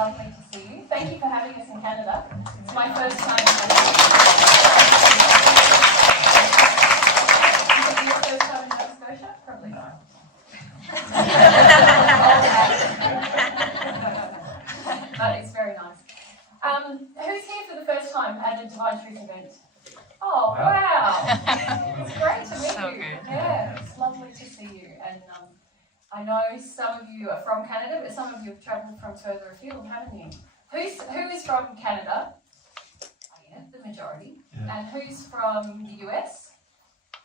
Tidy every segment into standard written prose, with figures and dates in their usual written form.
lovely to see you. Thank you for having us in Canada. It's my first time in Canada. Is it your first time in Nova Scotia? Probably not. But it's very nice. Who's here for the first time at a Divine Truth event? Oh, wow. It's great to meet you. Good. Yeah, it's lovely to see you. And I know some of you are from Canada, but some of you have travelled from further afield, haven't you? Who is from Canada? Oh, yeah, the majority. Yeah. And who's from the US?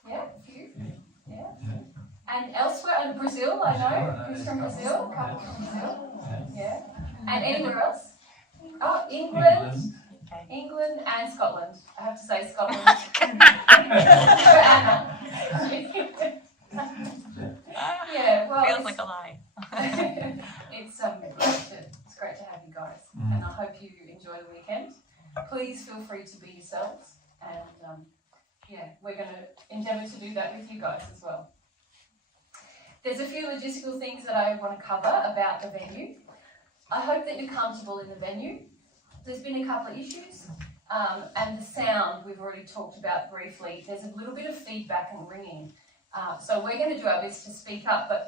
Yeah, a few. Yeah. And elsewhere, and Brazil, I know. Who's from Brazil? A couple from Brazil. Yeah. And anywhere else? Oh, England and Scotland. I have to say Scotland. Yeah, well, feels like a lie. It's great to have you guys, and I hope you enjoy the weekend. Please feel free to be yourselves, and we're going to endeavour to do that with you guys as well. There's a few logistical things that I want to cover about the venue. I hope that you're comfortable in the venue. There's been a couple of issues, and the sound we've already talked about briefly. There's a little bit of feedback and ringing, so we're going to do our best to speak up, but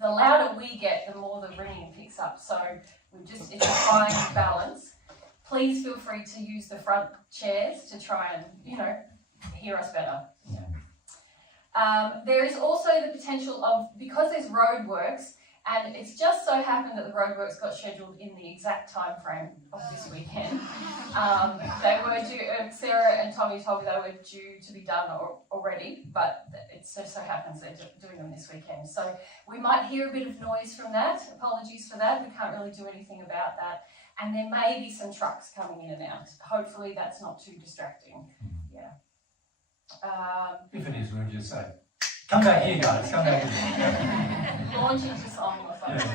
the louder we get, the more the ringing picks up, so it's a fine balance. Please feel free to use the front chairs to try and, hear us better. There is also the potential of, because there's roadworks, and it's just so happened that the roadworks got scheduled in the exact time frame of this weekend. They were due, Sarah and Tommy told me they were due to be done already, but it just so happens they're doing them this weekend. So we might hear a bit of noise from that. Apologies for that. We can't really do anything about that. And there may be some trucks coming in and out. Hopefully that's not too distracting. Yeah. If it is, we'll just say, come back here, guys, come back here. Launch into song or something.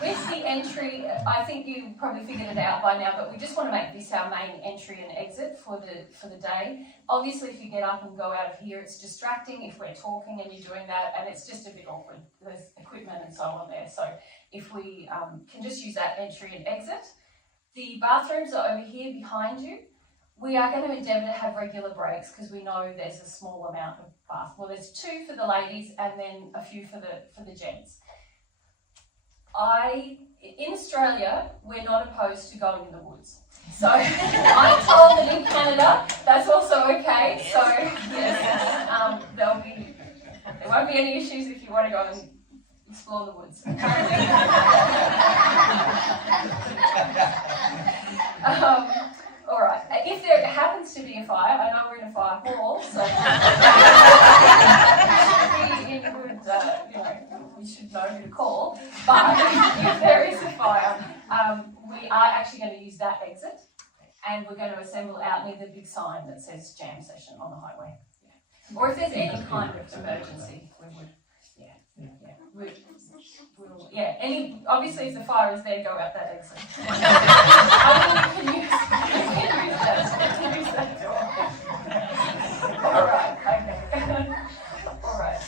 With the entry, I think you probably figured it out by now, but we just want to make this our main entry and exit for the day. Obviously, if you get up and go out of here, it's distracting if we're talking and you're doing that, and it's just a bit awkward. There's equipment and so on there, so if we can just use that entry and exit. The bathrooms are over here behind you. We are going to endeavour to have regular breaks because we know there's a small amount of bath. Well, there's 2 for the ladies and then a few for the gents. In Australia, we're not opposed to going in the woods. So I'm told that in Canada, that's also okay. So yes, there won't be any issues if you want to go and explore the woods. All right. If there happens to be a fire, I know we're in a fire hall, so we should know who to call. But if there is a fire, we are actually going to use that exit, and we're going to assemble out near the big sign that says jam session on the highway. Yeah. Or if there's any kind of emergency, we would. Obviously if the fire is there, go out that exit. You can use that door. Alright, okay. Alright.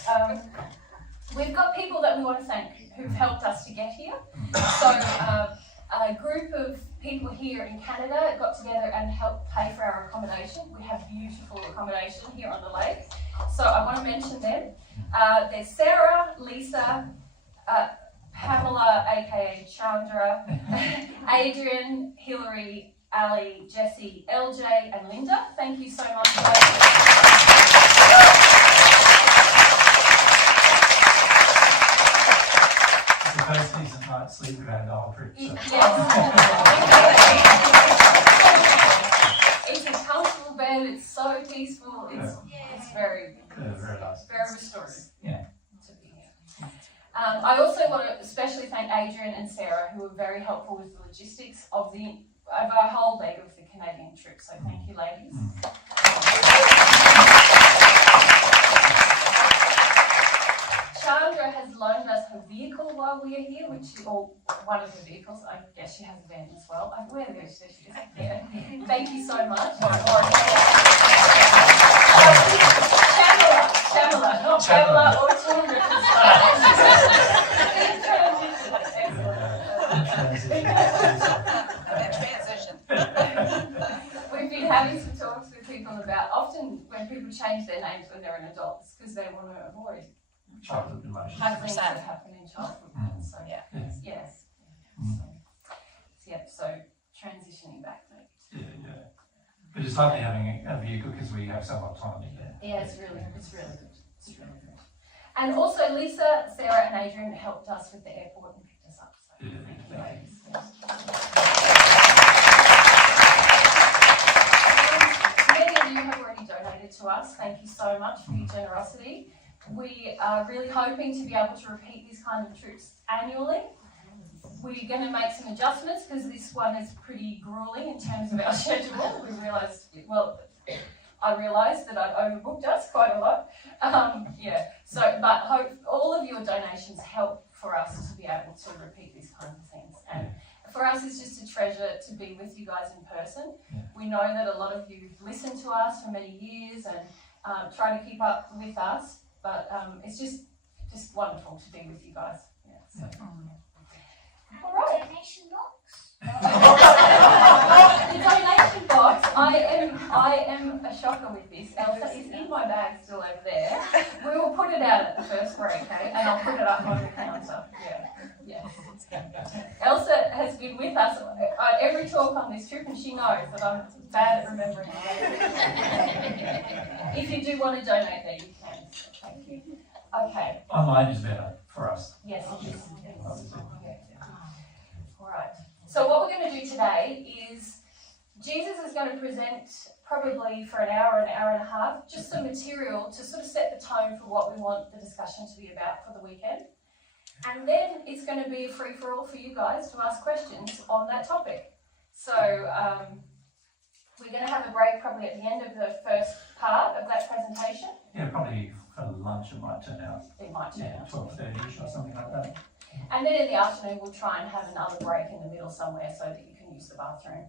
We've got people that we want to thank who've helped us to get here. So a group of people here in Canada got together and helped pay for our accommodation. We have beautiful accommodation here on the lake. So I want to mention them. There's Sarah, Lisa, Pamela, aka Chandra, Adrian, Hillary, Ali, Jessie, LJ, and Linda. Thank you so much. It's the first decent night's sleep we've had the whole trip. So. Yes. It's a comfortable bed. It's so peaceful. It's very nice. Very restorative. Yeah. To be here. I also want to especially thank Adrian and Sarah, who were very helpful with the logistics of our whole leg of the Canadian trip. So thank you, ladies. Chandra has loaned us her vehicle while we are here, or one of her vehicles. I guess she has a van as well. Where is she? Yeah. Thank you so much. Pamela, not Pamela or Chandra. Excellent. Transition. We've been having some talks with people about often when people change their names when they're an adult, it's because they want to avoid Childhood emotions. things that happen in childhood. So Yeah. yes. So transitioning back to Yeah. But it's lovely having a vehicle because we have so much autonomy there. yeah, it's really good. It's really good. And also Lisa, Sarah and Adrian helped us with the airport and picked us up. So thank you ladies. Many of you have already donated to us. Thank you so much for your generosity. We are really hoping to be able to repeat these kind of trips annually. We're going to make some adjustments because this one is pretty grueling in terms of our schedule. I realised that I'd overbooked us quite a lot. But hope all of your donations help for us to be able to repeat these kind of things. And for us, it's just a treasure to be with you guys in person. We know that a lot of you listen to us for many years and try to keep up with us, but it's just wonderful to be with you guys. All right. Donation box. The donation box. I am a shocker with this. Elsa is in my bag still over there. We will put it out at the first break, okay? And I'll put it up on the counter. Yeah. Elsa has been with us at every talk on this trip, and she knows that I'm bad at remembering names. If you do want to donate there, you can. Thank you. Okay. Online is better for us. Yes, it is. All right. So what we're going to do today is Jesus is going to present probably for an hour and a half, just some material to sort of set the tone for what we want the discussion to be about for the weekend. And then it's going to be a free-for-all for you guys to ask questions on that topic. So we're going to have a break probably at the end of the first part of that presentation. Yeah, probably for lunch it might turn out. It might turn out. 12:30ish or something like that. And then in the afternoon, we'll try and have another break in the middle somewhere so that you can use the bathroom.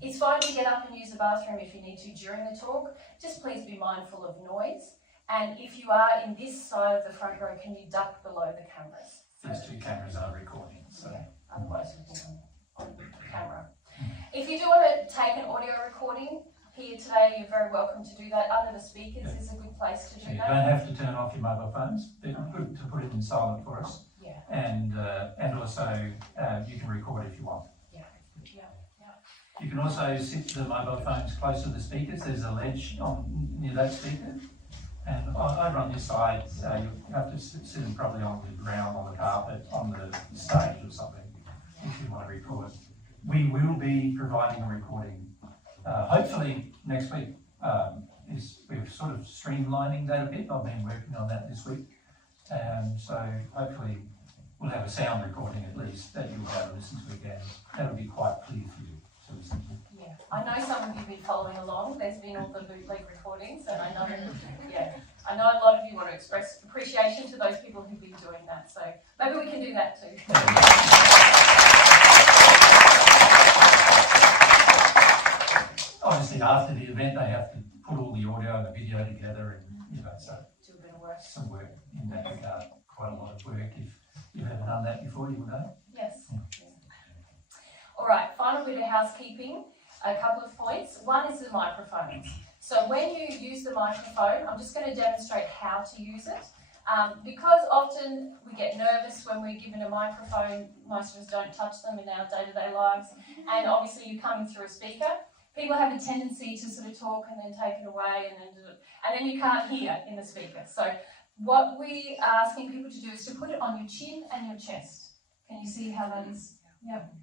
It's fine to get up and use the bathroom if you need to during the talk. Just please be mindful of noise. And if you are in this side of the front row, can you duck below the cameras? These two cameras are recording, so. Otherwise, we can on camera. If you do want to take an audio recording here today, you're very welcome to do that. Under the speakers is a good place to do You that. don't have to turn off your mobile phones. They're good to put it in silent for us. Yeah. And also you can record if you want. You can also sit the mobile phones close to the speakers. There's a ledge near that speaker. And over on this side, you have to sit them probably on the ground, on the carpet, on the stage or something, if you want to record. We will be providing a recording, hopefully next week. We're sort of streamlining that a bit. I've been working on that this week. So hopefully we'll have a sound recording at least that you'll be able to listen to again. That'll be quite clear for you to listen to. Yeah, I know some of you have been following along. There's been all the bootleg recordings, and I know a lot of you want to express appreciation to those people who've been doing that. So maybe we can do that too. Obviously, after the event, they have to put all the audio and the video together, and so Do a bit of work. some work in that regard. Quite a lot of work. If you haven't done that before, you will know. Yes. All right, final bit of housekeeping, a couple of points. One is the microphones. So when you use the microphone, I'm just going to demonstrate how to use it. Because often we get nervous when we're given a microphone, most of us don't touch them in our day-to-day lives, and obviously you're coming through a speaker. People have a tendency to sort of talk and then take it away, and then you can't hear in the speaker. So what we are asking people to do is to put it on your chin and your chest. Can you see how that is? Yep.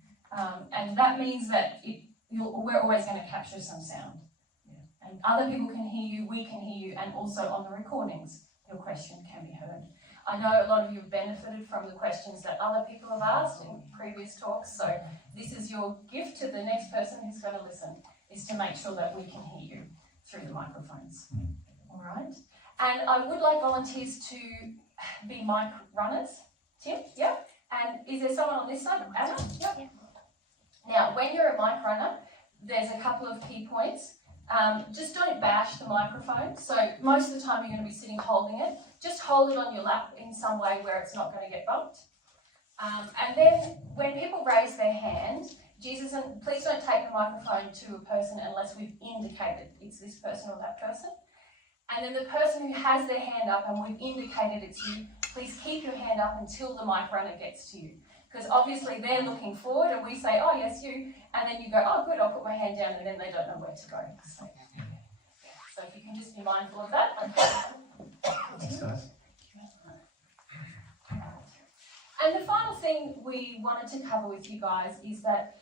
And that means that we're always going to capture some sound. Yeah. And other people can hear you, we can hear you, and also on the recordings, your question can be heard. I know a lot of you have benefited from the questions that other people have asked in previous talks, so this is your gift to the next person who's going to listen, is to make sure that we can hear you through the microphones. All right? And I would like volunteers to be mic runners. Tim? Yep. And is there someone on this side? Anna? Yep. Now, when you're a mic runner, there's a couple of key points. Just don't bash the microphone. So most of the time you're going to be sitting holding it. Just hold it on your lap in some way where it's not going to get bumped. And then when people raise their hand, Jesus, and please don't take the microphone to a person unless we've indicated it's this person or that person. And then the person who has their hand up and we've indicated it's you, please keep your hand up until the mic runner gets to you. Because obviously they're looking forward and we say, oh yes, you, and then you go, oh good, I'll put my hand down, and then they don't know where to go. So if you can just be mindful of that. Thanks, guys. And the final thing we wanted to cover with you guys is that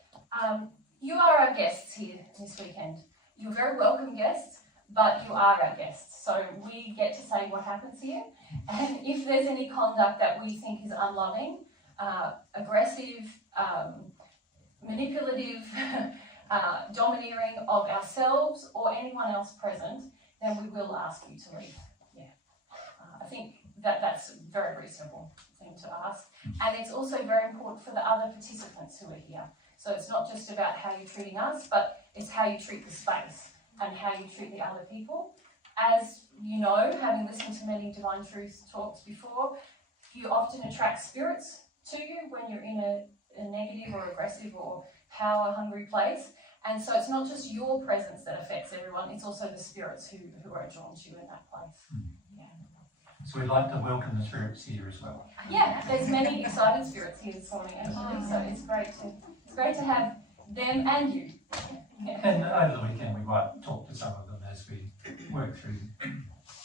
you are our guests here this weekend. You're very welcome guests, but you are our guests. So we get to say what happens here. And if there's any conduct that we think is unloving, aggressive, manipulative, domineering of ourselves or anyone else present, then we will ask you to leave. Yeah, I think that's a very reasonable thing to ask. And it's also very important for the other participants who are here. So it's not just about how you're treating us, but it's how you treat the space and how you treat the other people. As you know, having listened to many Divine Truth talks before, you often attract spirits to you when you're in a negative or aggressive or power-hungry place. And so it's not just your presence that affects everyone, it's also the spirits who are drawn to you in that place. Yeah. So we'd like to welcome the spirits here as well. Yeah, there's many excited spirits here this morning actually, so it's great to have them and you. Yeah. And over the weekend we might talk to some of them as we work through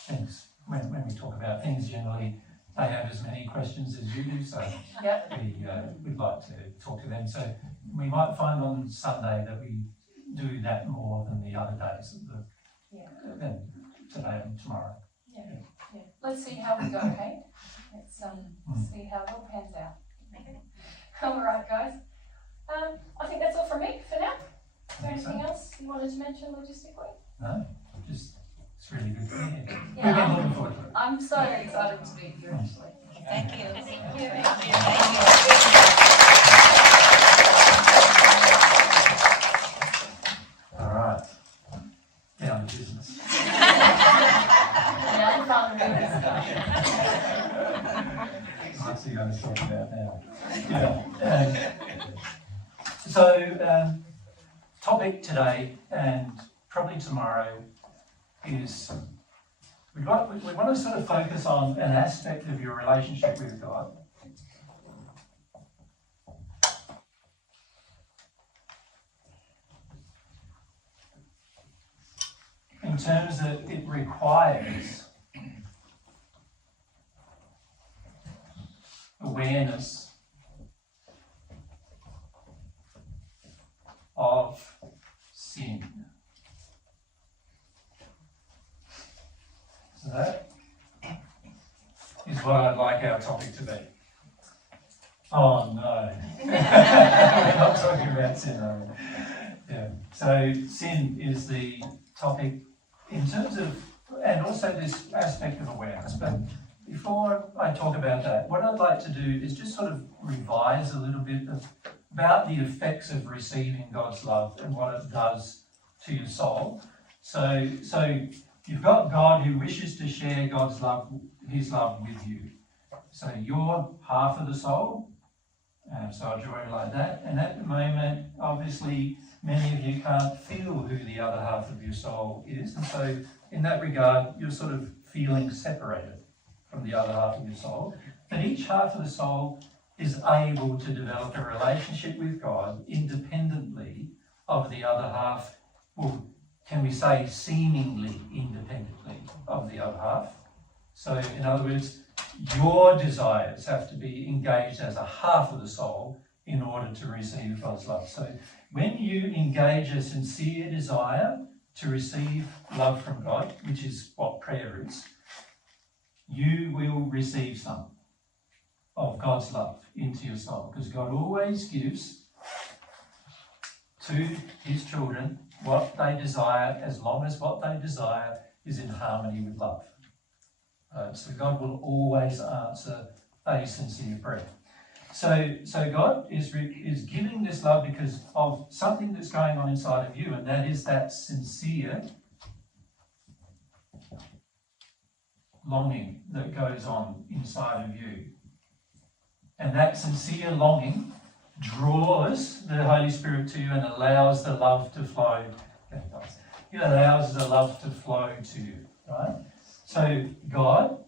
things. When we talk about things, generally they have as many questions as you do, so Yep. we'd like to talk to them. So we might find on Sunday that we do that more than the other days, than today and tomorrow. Yeah. Let's see how we go, okay? Let's see how it all pans out. All right, guys. I think that's all from me for now. Is there anything else you wanted to mention logistically? No, just it's really good to be here. Yeah, We've been looking forward to it. I'm so excited to be here actually. Thank you. Thank you. Thank you. All right, down to business. Yeah, I'm fine with this. What's he going to talk about now? Yeah. So, topic today and probably tomorrow is we want to sort of focus on an aspect of your relationship with God. In terms that it requires awareness of sin. So that is what I'd like our topic to be. Oh no, we're not talking about sin, are we? Yeah. So sin is the topic in terms of, and also this aspect of awareness. But before I talk about that, what I'd like to do is just sort of revise a little bit about the effects of receiving God's love and what it does to your soul. So you've got God who wishes to share God's love, his love with you. So you're half of the soul. So I'll draw it like that. And at the moment, obviously, many of you can't feel who the other half of your soul is. And so in that regard, you're sort of feeling separated from the other half of your soul. But each half of the soul is able to develop a relationship with God independently of the other half, or can we say seemingly independently of the other half. So in other words, your desires have to be engaged as a half of the soul in order to receive God's love. So when you engage a sincere desire to receive love from God, which is what prayer is, you will receive some of God's love into your soul, because God always gives to his children what they desire, as long as what they desire is in harmony with love. So God will always answer a sincere prayer. So God is giving this love because of something that's going on inside of you, and that is that sincere longing that goes on inside of you And that sincere longing draws the Holy Spirit to you and allows the love to flow. It allows the love to flow to you, right? So God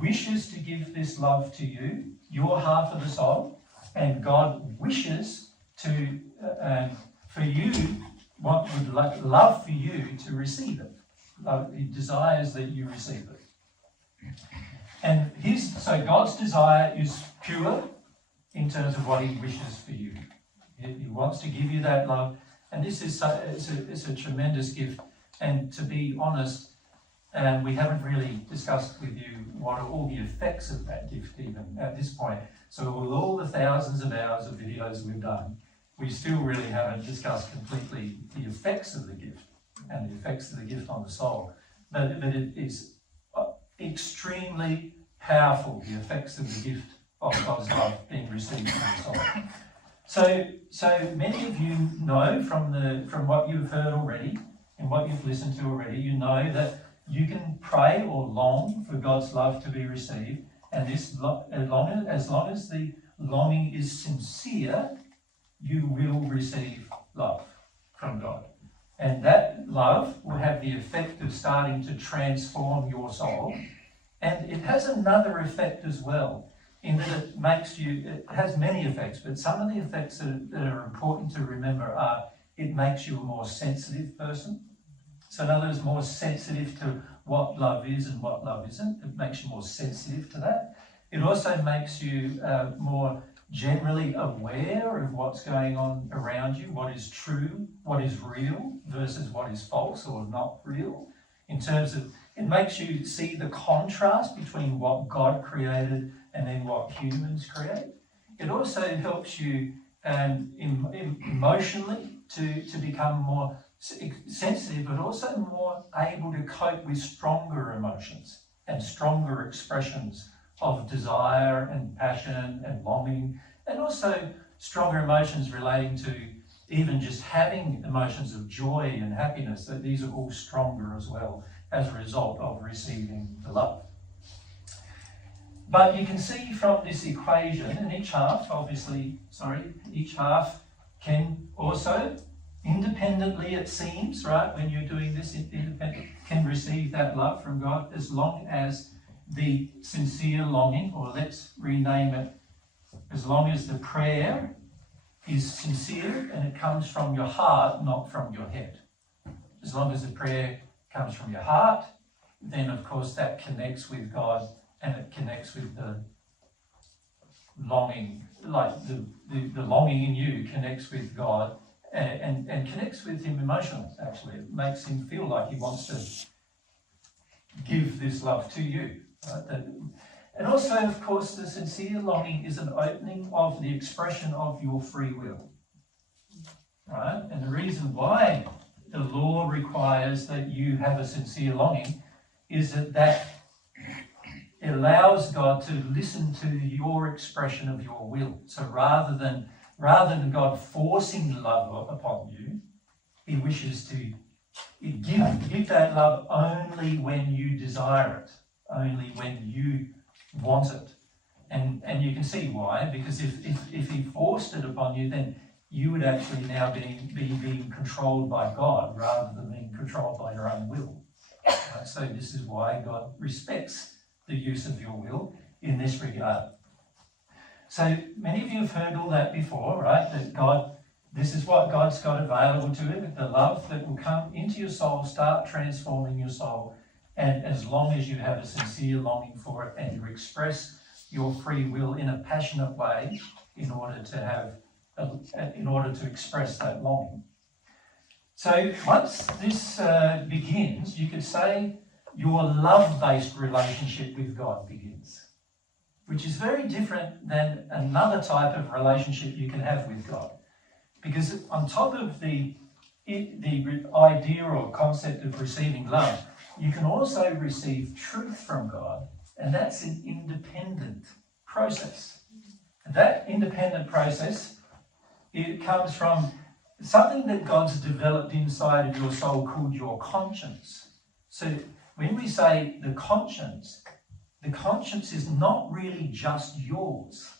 wishes to give this love to you, your half of the soul, and God wishes to, for you, what would love for you to receive it. He desires that you receive it. And so God's desire is pure in terms of what he wishes for you. He wants to give you that love. And this is it's a tremendous gift. And to be honest, we haven't really discussed with you what are all the effects of that gift even at this point. So with all the thousands of hours of videos we've done, we still really haven't discussed completely the effects of the gift and the effects of the gift on the soul. But it is extremely powerful, the effects of the gift of God's love being received from the soul. So many of you know from what you've heard already and what you've listened to already, you know that you can pray or long for God's love to be received, and this as long as the longing is sincere, you will receive love from God. And that love will have the effect of starting to transform your soul. And it has another effect as well, in that it has many effects, but some of the effects that are important to remember are it makes you a more sensitive person. So in other words, more sensitive to what love is and what love isn't. It makes you more sensitive to that. It also makes you more generally aware of what's going on around you, what is true, what is real versus what is false or not real. In terms of, it makes you see the contrast between what God created and then what humans create. It also helps you emotionally to become more sensitive, but also more able to cope with stronger emotions and stronger expressions of desire and passion and longing, and also stronger emotions relating to even just having emotions of joy and happiness, that these are all stronger as well as a result of receiving the love. But you can see from this equation, and each half can also, independently it seems, right, when you're doing this, independent, can receive that love from God as long as the sincere longing, or let's rename it, as long as the prayer is sincere and it comes from your heart, not from your head. As long as the prayer comes from your heart, then of course that connects with God and it connects with the longing, like the longing in you connects with God and connects with him emotionally, actually. It makes him feel like he wants to give this love to you. Right? And also, of course, the sincere longing is an opening of the expression of your free will. Right? And the reason why the law requires that you have a sincere longing is that it allows God to listen to your expression of your will. So rather than God forcing love upon you, he wishes to give that love only when you desire it, only when you want it. And you can see why, because if he forced it upon you, then you would actually now be being controlled by God rather than being controlled by your own will. Right? So this is why God respects the use of your will in this regard. So many of you have heard all that before, right? That this is what God's got available to him, the love that will come into your soul, start transforming your soul. And as long as you have a sincere longing for it and you express your free will in a passionate way in order to express that longing. So once this begins, you could say your love-based relationship with God begins, which is very different than another type of relationship you can have with God. Because on top of the idea or concept of receiving love, you can also receive truth from God, and that's an independent process. And that independent process, it comes from something that God's developed inside of your soul called your conscience. So when we say the conscience is not really just yours.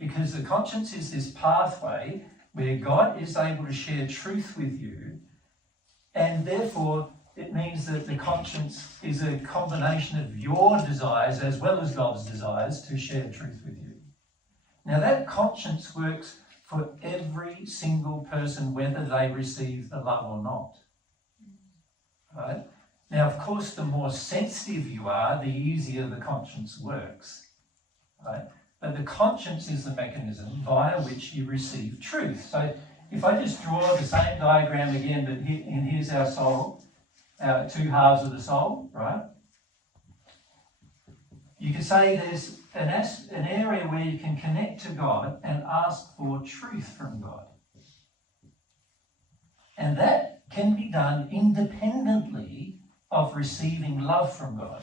because the conscience is this pathway where God is able to share truth with you, and therefore it means that the conscience is a combination of your desires as well as God's desires to share truth with you. Now that conscience works for every single person, whether they receive the love or not. Right? Now, of course, the more sensitive you are, the easier the conscience works. Right? But the conscience is the mechanism via which you receive truth. So if I just draw the same diagram again, but here's our soul, our two halves of the soul, right? You could say there's an area where you can connect to God and ask for truth from God. And that can be done independently of receiving love from God.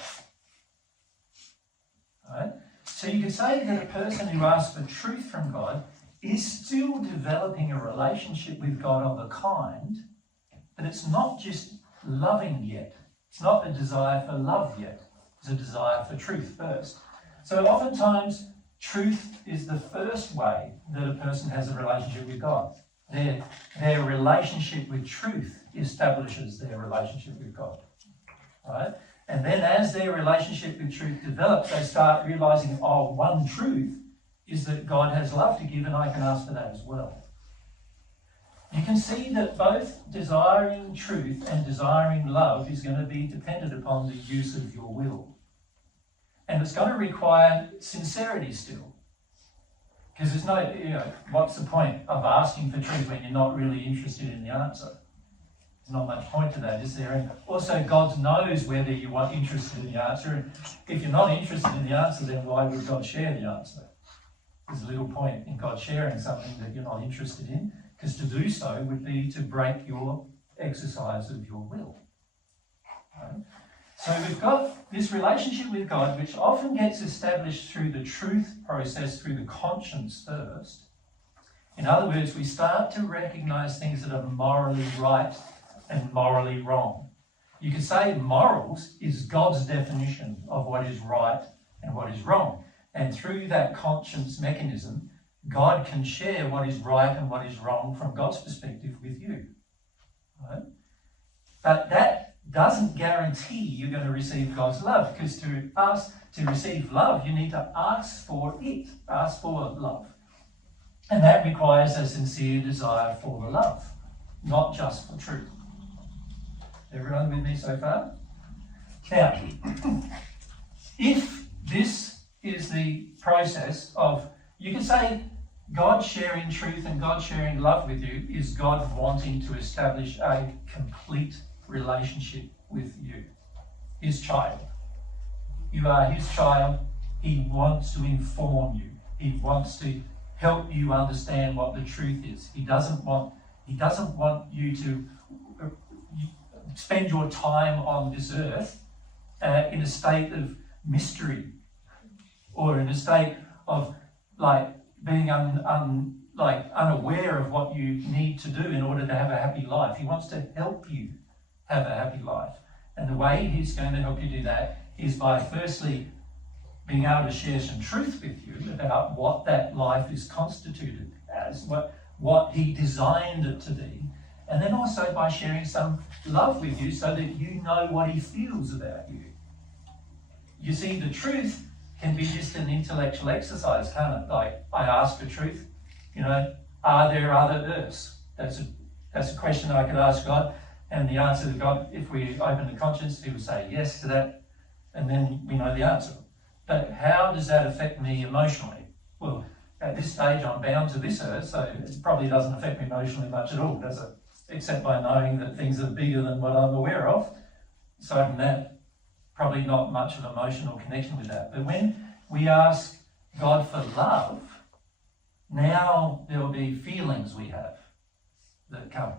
Right? So you could say that a person who asks for truth from God is still developing a relationship with God of a kind, but it's not just loving yet. It's not a desire for love yet. It's a desire for truth first. So oftentimes, truth is the first way that a person has a relationship with God. Their relationship with truth establishes their relationship with God. Right? And then as their relationship with truth develops, they start realizing, oh, one truth is that God has love to give and I can ask for that as well. You can see that both desiring truth and desiring love is going to be dependent upon the use of your will. And it's going to require sincerity still. Because there's no, what's the point of asking for truth when you're not really interested in the answer? There's not much point to that, is there? And also, God knows whether you are interested in the answer. And if you're not interested in the answer, then why would God share the answer? There's little point in God sharing something that you're not interested in, because to do so would be to break your exercise of your will. Right? So we've got this relationship with God, which often gets established through the truth process, through the conscience first. In other words, we start to recognize things that are morally right and morally wrong. You could say morals is God's definition of what is right and what is wrong. And through that conscience mechanism, God can share what is right and what is wrong from God's perspective with you. Right? But that doesn't guarantee you're going to receive God's love, because to receive love, you need to ask for it, ask for love. And that requires a sincere desire for the love, not just for truth. Everyone with me so far? Now, if this is the process of, you can say God sharing truth and God sharing love with you is God wanting to establish a complete relationship with you, his child. You are his child. He wants to inform you. He wants to help you understand what the truth is. He doesn't want you to spend your time on this earth in a state of mystery, or in a state of being unaware of what you need to do in order to have a happy life. He wants to help you have a happy life. And the way he's going to help you do that is by firstly being able to share some truth with you about what that life is constituted as, what he designed it to be, and then also by sharing some love with you so that you know what he feels about you. You see, the truth can be just an intellectual exercise, can't it? Like, I ask for truth, are there other earths? That's a question I could ask God. And the answer to God, if we open the conscience, he would say yes to that, and then we know the answer. But how does that affect me emotionally? Well, at this stage, I'm bound to this earth, so it probably doesn't affect me emotionally much at all, does it? Except by knowing that things are bigger than what I'm aware of. Aside from that, probably not much of an emotional connection with that. But when we ask God for love, now there will be feelings we have that come.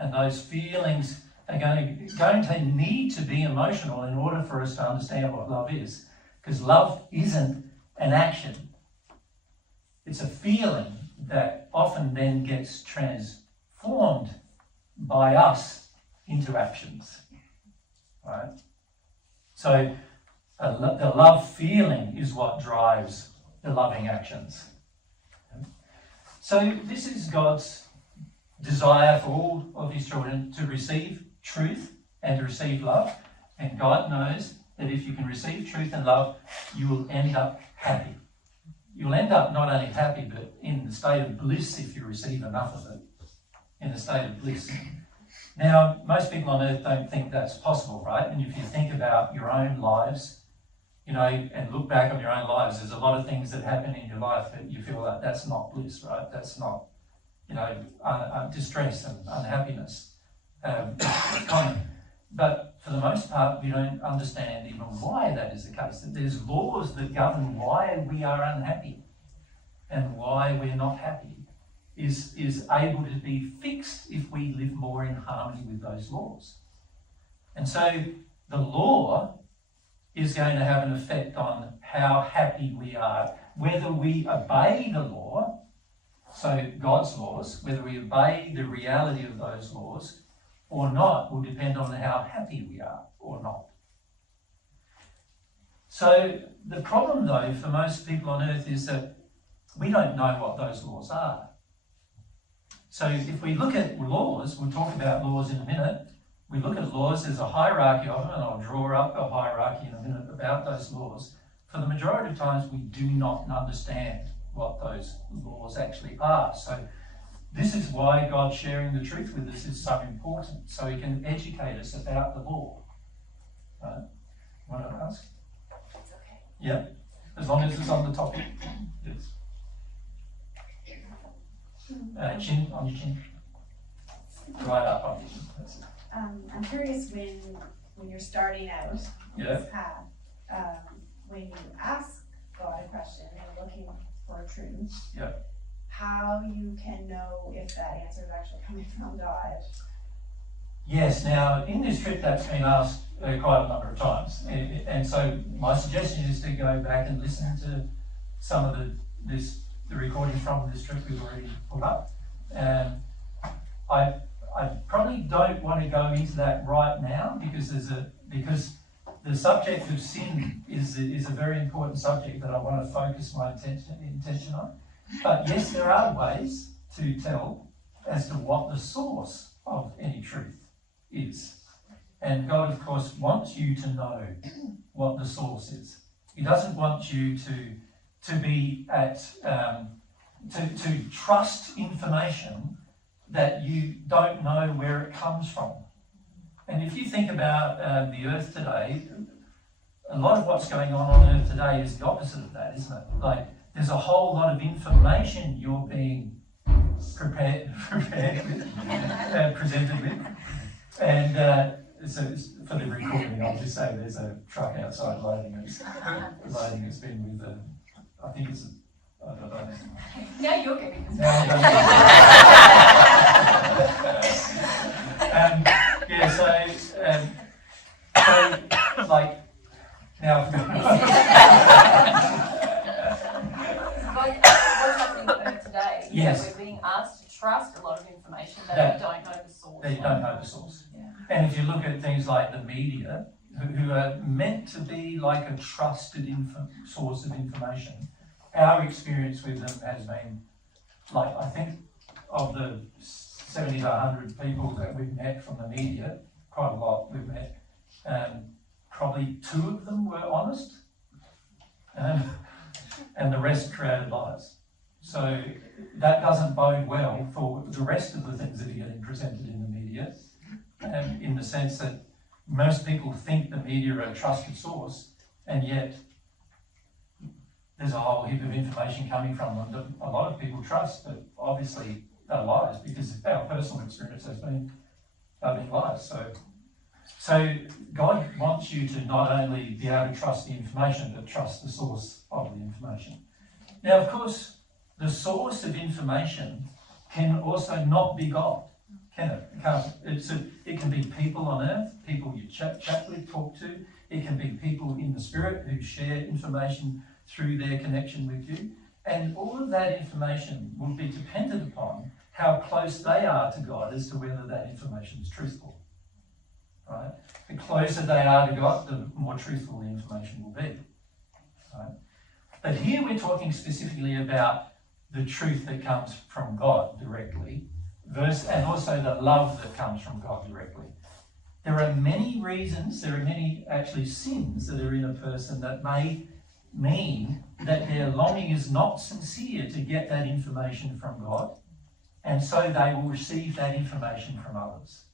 And those feelings are going to need to be emotional in order for us to understand what love is. Because love isn't an action. It's a feeling that often then gets transformed by us into actions. Right? So the love feeling is what drives the loving actions. So this is God's desire for all of his children to receive truth and to receive love. And God knows that if you can receive truth and love, you will end up happy. You'll end up not only happy, but in the state of bliss if you receive enough of it. In a state of bliss. Now, most people on earth don't think that's possible, right? And if you think about your own lives, you know, and look back on your own lives, there's a lot of things that happen in your life that you feel like that's not bliss, right? That's not, you know, distress and unhappiness. Common. But for the most part, we don't understand even why that is the case. That there's laws that govern why we are unhappy and why we're not happy is able to be fixed if we live more in harmony with those laws. And so the law is going to have an effect on how happy we are. Whether we obey the law, so God's laws, whether we obey the reality of those laws or not, will depend on how happy we are or not. So the problem, though, for most people on earth is that we don't know what those laws are. So if we look at laws, we'll talk about laws in a minute. We look at laws, there's a hierarchy of them, and I'll draw up a hierarchy in a minute about those laws. For the majority of times, we do not understand what those laws actually are. So this is why God sharing the truth with us is so important, so he can educate us about the law. Right? Want to ask? It's okay. Yeah, as long as it's on the topic. Yes. Chin, on your chin. Right up on your chin. That's it. I'm curious when you're starting out on this path, when you ask God a question and you're looking for truth, how you can know if that answer is actually coming from God. Yes, now in this trip that's been asked quite a number of times, and so my suggestion is to go back and listen to some of the recordings from this trip we've already put up. I probably don't want to go into that right now because the subject of sin is a very important subject that I want to focus my intention on. But yes, there are ways to tell as to what the source of any truth is. And God, of course, wants you to know what the source is. He doesn't want you to be to trust information that you don't know where it comes from. And if you think about the earth today, a lot of what's going on earth today is the opposite of that, isn't it? Like, there's a whole lot of information you're being prepared with, presented with. And so for the recording, I'll just say there's a truck outside loading. It's been with I think it's I don't know. Now you're giving us so like now. What's happening today? Yes. We're being asked to trust a lot of information that we don't know the source. They don't know the source. Yeah. And if you look at things like the media, who are meant to be like a trusted source of information, our experience with them has been, like, I think of the 70 to 100 people that we've met from the media, quite a lot we've met, probably 2 of them were honest, and the rest created lies. So that doesn't bode well for the rest of the things that are getting presented in the media, in the sense that most people think the media are a trusted source, and yet there's a whole heap of information coming from them that a lot of people trust, but obviously they're lies, because our personal experience has been lies. So God wants you to not only be able to trust the information, but trust the source of the information. Now, of course, the source of information can also not be God, can it? It can be people on earth, people you chat with, talk to. It can be people in the spirit who share information through their connection with you. And all of that information will be dependent upon how close they are to God as to whether that information is truthful. Right? The closer they are to God, the more truthful the information will be. Right? But here we're talking specifically about the truth that comes from God directly, and also the love that comes from God directly. There are many reasons, there are many actually sins that are in a person that may mean that their longing is not sincere to get that information from God, and so they will receive that information from others.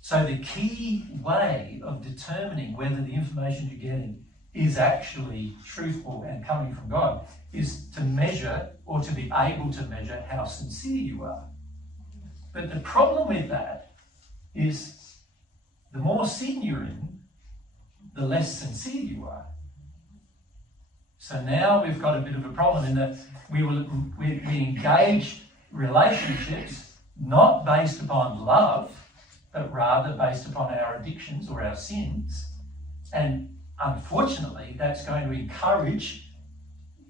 So the key way of determining whether the information you're getting is actually truthful and coming from God is to measure, or to be able to measure, how sincere you are. But the problem with that is the more sin you're in, the less sincere you are. So now we've got a bit of a problem in that we engage relationships not based upon love, but rather based upon our addictions or our sins. And unfortunately, that's going to encourage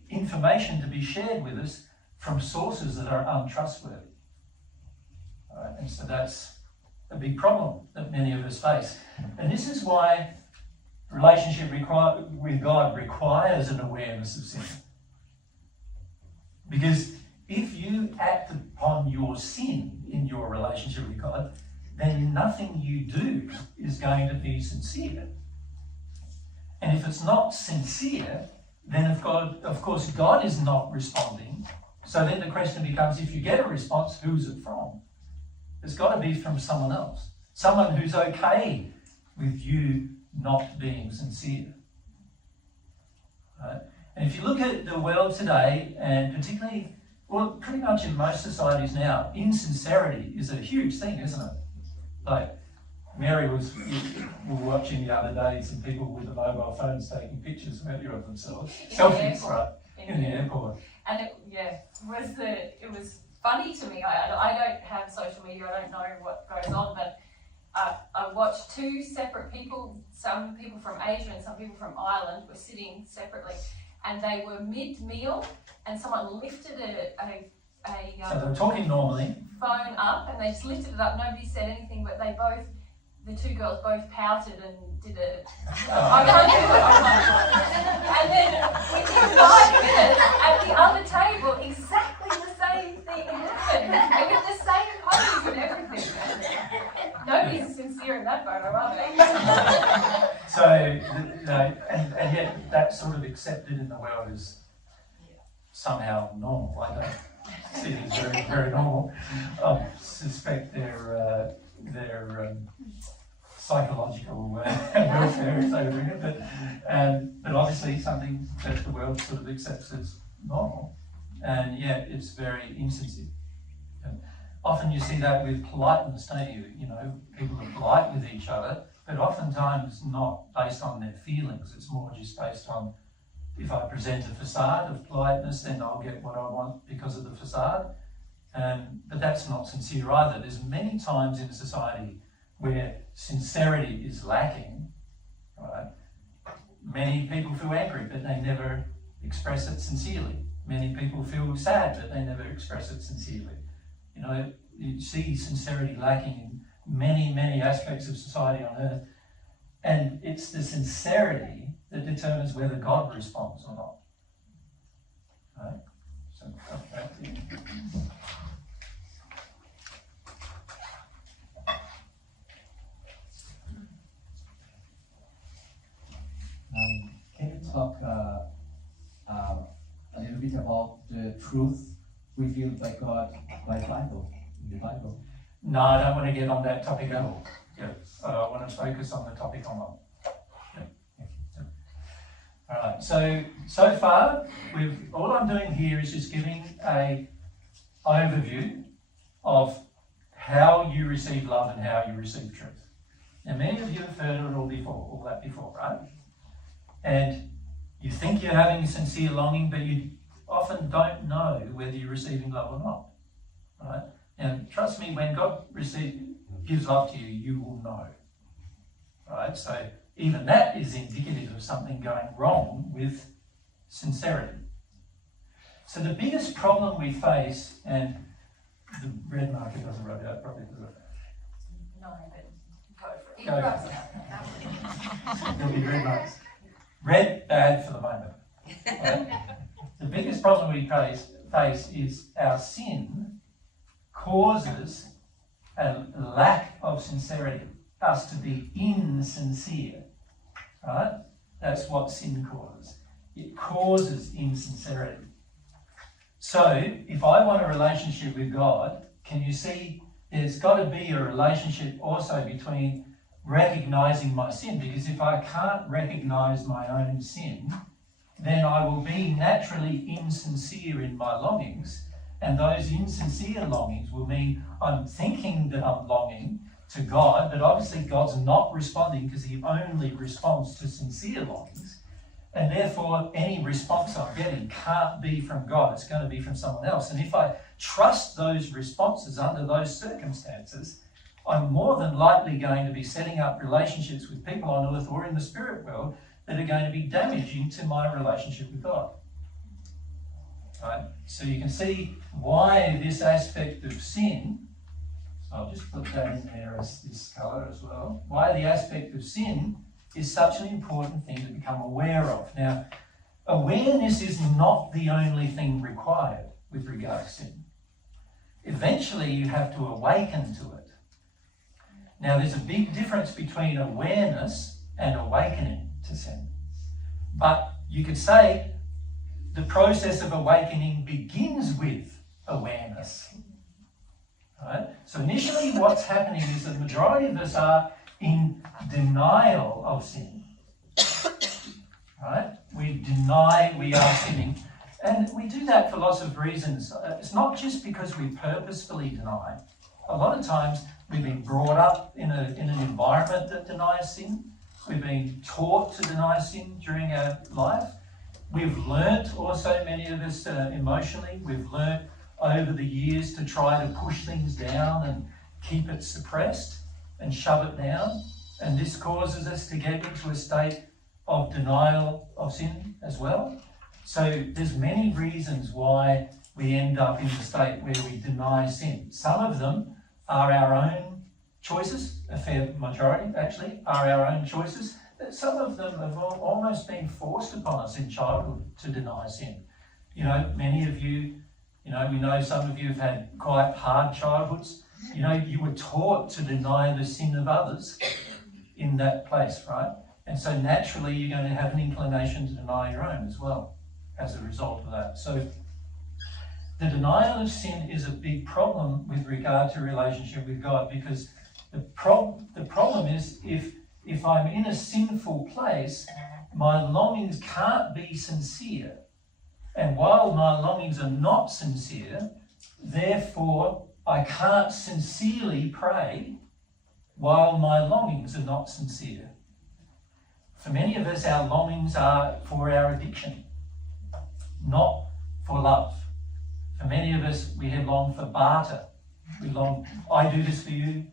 information to be shared with us from sources that are untrustworthy. All right? And so that's a big problem that many of us face. And this is why relationship with God requires an awareness of sin. Because if you act upon your sin in your relationship with God, then nothing you do is going to be sincere. And if it's not sincere, then of course God is not responding. So then the question becomes, if you get a response, who's it from? It's got to be from someone else. Someone who's okay with you not being sincere. Right? And if you look at the world today, and particularly, well, pretty much in most societies now, insincerity is a huge thing, isn't it? Like, Mary we were watching the other day some people with the mobile phones taking pictures of themselves. Selfies, right? In the airport. And it was funny to me. I don't have social media, I don't know what goes on, but I watched two separate people, some people from Asia and some people from Ireland were sitting separately, and they were mid-meal, and someone lifted so they were talking normally. Phone up, and they just lifted it up. Nobody said anything, but the two girls both pouted and did a I can't do it. And then within 5 minutes at the other table, exactly the same thing happened, and with the same pose and everything. Nobody's sincere in that photo, are they? So, and yet that's sort of accepted in the world as somehow normal. I don't see it as very, very normal. I suspect their psychological welfare is over it, but obviously something that the world sort of accepts as normal, and yet it's very insensitive. And often you see that with politeness, don't you? You know, people are polite with each other, but oftentimes not based on their feelings. It's more just based on, if I present a facade of politeness, then I'll get what I want because of the facade. But that's not sincere either. There's many times in society where sincerity is lacking, right? Many people feel angry, but they never express it sincerely. Many people feel sad, but they never express it sincerely. You know, you see sincerity lacking in many, many aspects of society on earth. And it's the sincerity that determines whether God responds or not. Right? So, okay. Can you talk a little bit about the truth revealed by God by the Bible? No, I don't want to get on that topic at all. Yeah. I want to focus on the topic I'm on. Yeah. All right. So far, all I'm doing here is just giving an overview of how you receive love and how you receive truth. Now, many of you have heard it all that before, right? And you think you're having a sincere longing, but you often don't know whether you're receiving love or not, right? And trust me, when God gives love to you, you will know, right? So even that is indicative of something going wrong with sincerity. So the biggest problem we face, and the red marker doesn't rub out properly, does it? No, but go for it. There'll be red marks. Red, bad for the moment. Right? The biggest problem we face is our sin causes a lack of sincerity, us to be insincere, right? That's what sin causes. It causes insincerity. So, if I want a relationship with God, can you see there's got to be a relationship also between recognizing my sin, because if I can't recognize my own sin, then I will be naturally insincere in my longings, and those insincere longings will mean I'm thinking that I'm longing to God, but obviously God's not responding because he only responds to sincere longings, and therefore any response I'm getting can't be from God, it's going to be from someone else. And if I trust those responses under those circumstances, I'm more than likely going to be setting up relationships with people on earth or in the spirit world that are going to be damaging to my relationship with God. Right? So you can see why this aspect of sin, I'll just put that in there as this colour as well, why the aspect of sin is such an important thing to become aware of. Now, awareness is not the only thing required with regard to sin. Eventually you have to awaken to it. Now, there's a big difference between awareness and awakening to sin. But you could say the process of awakening begins with awareness. Right? So initially what's happening is that the majority of us are in denial of sin. Right? We deny we are sinning. And we do that for lots of reasons. It's not just because we purposefully deny. A lot of times we've been brought up in an environment that denies sin. We've been taught to deny sin during our life. We've learnt also, many of us emotionally, we've learnt over the years to try to push things down and keep it suppressed and shove it down. And this causes us to get into a state of denial of sin as well. So there's many reasons why we end up in the state where we deny sin. Some of them are our own choices, a fair majority actually, are our own choices. Some of them have almost been forced upon us in childhood to deny sin. You know, many of you, we know some of you have had quite hard childhoods. You were taught to deny the sin of others in that place, right? And so naturally you're going to have an inclination to deny your own as well as a result of that. So the denial of sin is a big problem with regard to relationship with God, because the problem is if I'm in a sinful place, my longings can't be sincere. And while my longings are not sincere, therefore I can't sincerely pray while my longings are not sincere. For many of us, our longings are for our addiction, not for love. For many of us, we have longed for barter. We long, I do this for you,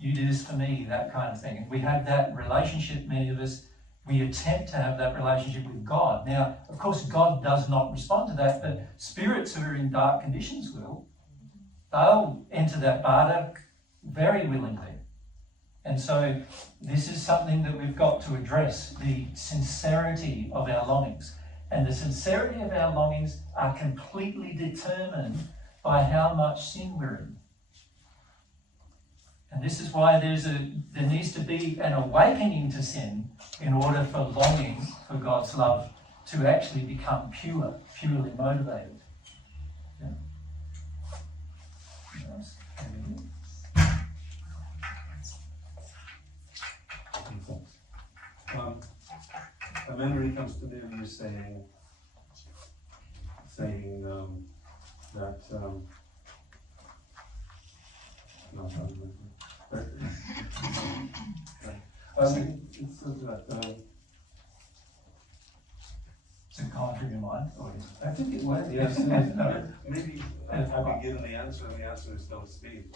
you do this for me, that kind of thing. And we have that relationship, many of us, we attempt to have that relationship with God. Now, of course, God does not respond to that, but spirits who are in dark conditions will. They'll enter that barter very willingly. And so this is something that we've got to address, the sincerity of our longings. And the sincerity of our longings are completely determined by how much sin we're in. And this is why there needs to be an awakening to sin in order for longing for God's love to actually become purely motivated. Yeah. A memory comes to me of you saying that it says that It's a comment from your mind. I think it was. Yes, maybe I've been given the answer, and the answer is don't speak.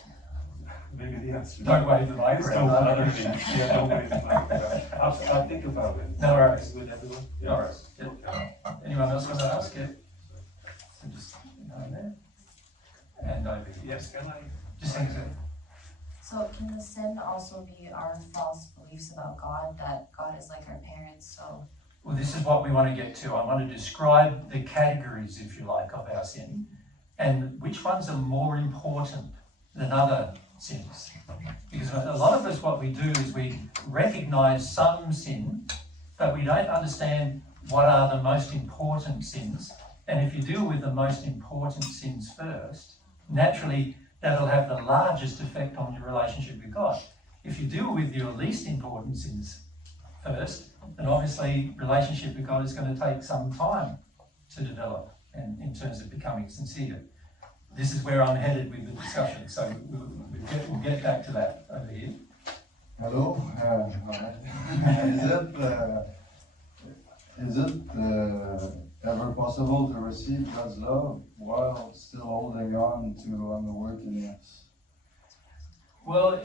Maybe the answer. Don't wave the Don't microphone. other things. Yeah, don't wave the microphone. I'll think about it. No worries. With everyone. Yeah. All right. Yeah. Anyone else want to ask it? So just there. And over here. Yes, can I? Just hang a second. So can the sin also be our false beliefs about God, that God is like our parents, so Well, this is what we want to get to. I want to describe the categories, if you like, of our sin and which ones are more important than other sins. Because a lot of us, what we do is we recognize some sin, but we don't understand what are the most important sins. And if you deal with the most important sins first, naturally that'll have the largest effect on your relationship with God. If you deal with your least important sins first, then obviously relationship with God is going to take some time to develop and in terms of becoming sincere. This is where I'm headed with the discussion, so we'll get back to that over here. Hello. Is it ever possible to receive God's love while still holding on to unworthiness? Well,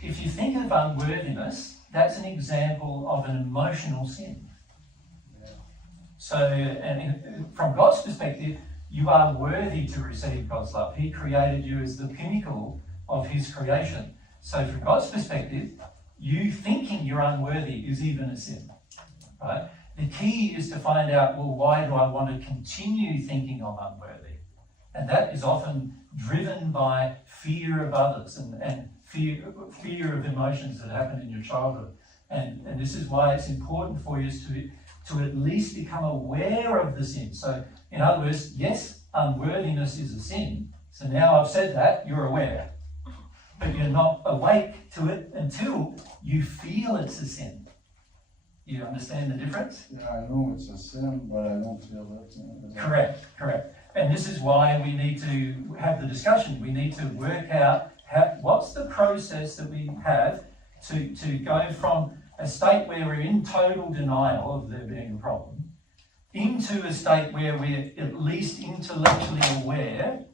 if you think of unworthiness, that's an example of an emotional sin. So, and from God's perspective, you are worthy to receive God's love. He created you as the pinnacle of His creation. So from God's perspective, you thinking you're unworthy is even a sin, right? The key is to find out, well, why do I want to continue thinking I'm unworthy? And that is often driven by fear of others and fear of emotions that happen in your childhood. And this is why it's important for you to at least become aware of the sin. So in other words, yes, unworthiness is a sin. So now I've said that, you're aware. But you're not awake to it until you feel it's a sin. You understand the difference? Yeah, I know it's a sin, but I don't feel it. Correct. And this is why we need to have the discussion. We need to work out what's the process that we have to go from a state where we're in total denial of there being a problem into a state where we're at least intellectually aware,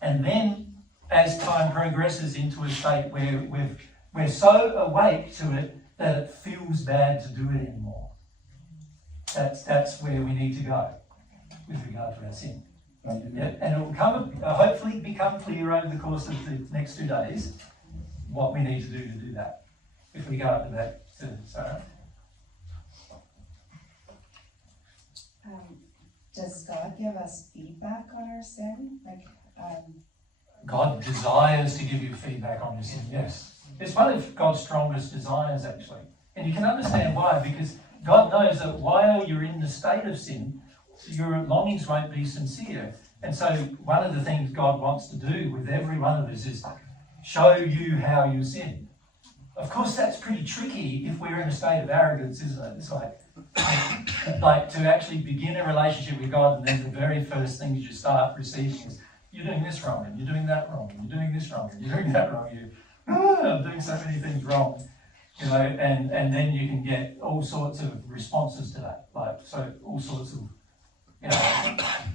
and then as time progresses into a state where we're so awake to it that it feels bad to do it anymore. That's where we need to go with regard to our sin. Yeah, and it will hopefully become clear over the course of the next 2 days what we need to do that. If we go up to that to Sarah. Does God give us feedback on our sin? God desires to give you feedback on your sin, yes. It's one of God's strongest desires, actually. And you can understand why, because God knows that while you're in the state of sin, your longings won't be sincere. And so one of the things God wants to do with every one of us is show you how you sin. Of course, that's pretty tricky if we're in a state of arrogance, isn't it? It's like to actually begin a relationship with God, and then the very first things you start receiving is, you're doing this wrong, and you're doing that wrong, and you're doing this wrong, and you're doing that wrong. I'm doing so many things wrong. You know, and then you can get all sorts of responses to that. All sorts of,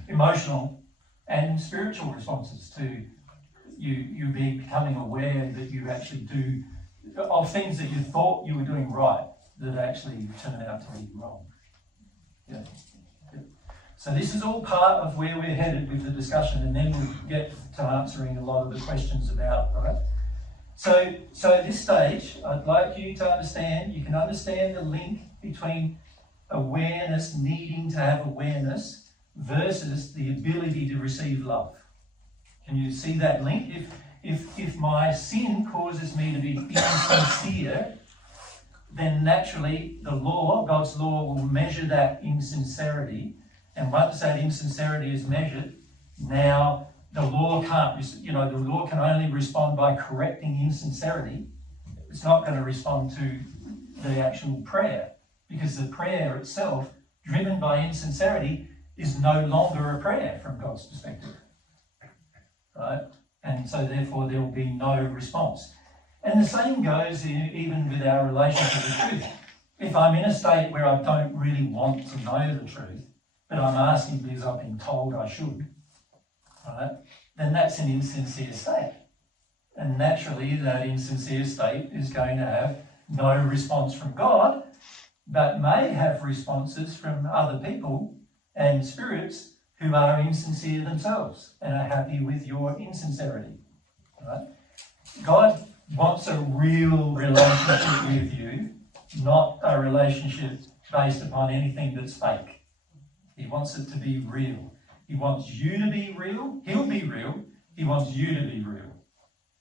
emotional and spiritual responses to you becoming aware that you actually do of things that you thought you were doing right that actually turn out to be wrong. Yeah. So this is all part of where we're headed with the discussion, and then we'll get to answering a lot of the questions about, right? So at this stage, I'd like you to understand, you can understand the link between awareness, needing to have awareness, versus the ability to receive love. Can you see that link? If my sin causes me to be insincere, then naturally the law, God's law, will measure that insincerity. And once that insincerity is measured, now the law can't, the law can only respond by correcting insincerity. It's not going to respond to the actual prayer, because the prayer itself, driven by insincerity, is no longer a prayer from God's perspective. Right? And so therefore there will be no response. And the same goes even with our relationship with truth. If I'm in a state where I don't really want to know the truth, but I'm asking because I've been told I should, right, then that's an insincere state. And naturally that insincere state is going to have no response from God, but may have responses from other people and spirits who are insincere themselves and are happy with your insincerity. Right? God wants a real relationship with you, not a relationship based upon anything that's fake. He wants it to be real. He wants you to be real. He'll be real. He wants you to be real.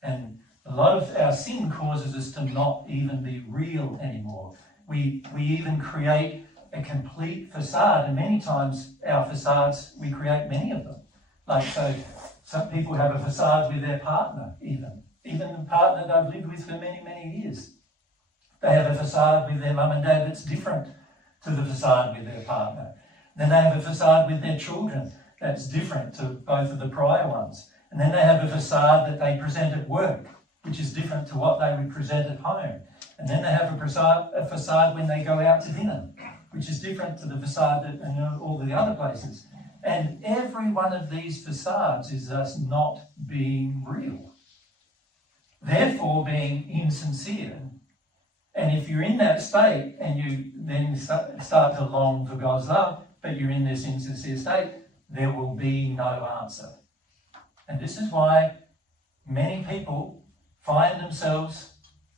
And a lot of our sin causes us to not even be real anymore. We even create a complete facade, and many times our facades, we create many of them. Like, so some people have a facade with their partner, even the partner they've lived with for many, many years. They have a facade with their mum and dad that's different to the facade with their partner. Then they have a facade with their children that's different to both of the prior ones. And then they have a facade that they present at work, which is different to what they would present at home. And then they have a facade when they go out to dinner, which is different to the facade that, and all the other places. And every one of these facades is us not being real, therefore being insincere. And if you're in that state and you then start to long for God's love, but you're in this insincere state, there will be no answer. And this is why many people find themselves,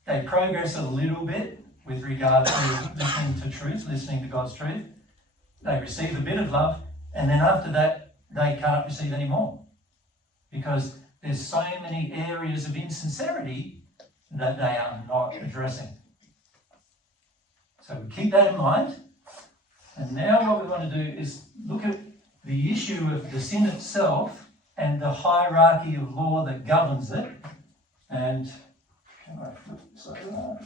they progress a little bit with regard to listening to truth, listening to God's truth. They receive a bit of love, and then after that, they can't receive any more. Because there's so many areas of insincerity that they are not addressing. So we keep that in mind. And now what we want to do is look at the issue of the sin itself and the hierarchy of law that governs it. And can I flip this over?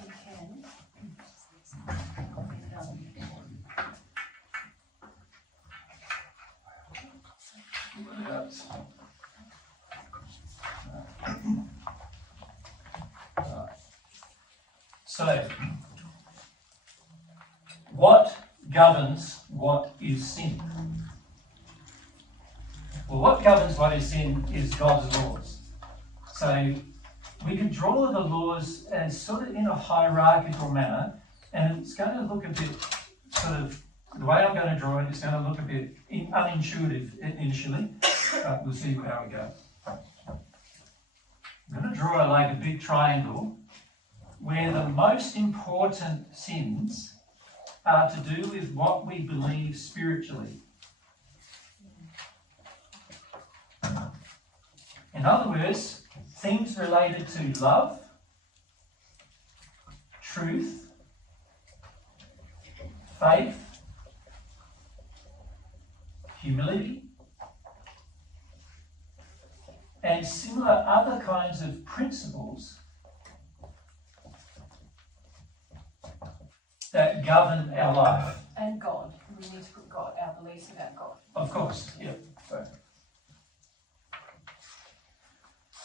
So, what governs what is sin? Well, what governs what is sin is God's laws. So, we could draw the laws as sort of in a hierarchical manner, and it's going to look a bit sort of, the way I'm going to draw it is going to look a bit unintuitive initially, but we'll see how we go. I'm going to draw like a big triangle where the most important sins are to do with what we believe spiritually. In other words, things related to love, truth, faith, humility, and similar other kinds of principles that govern our life. And God. We need to put God, our beliefs about God. Of course, yeah.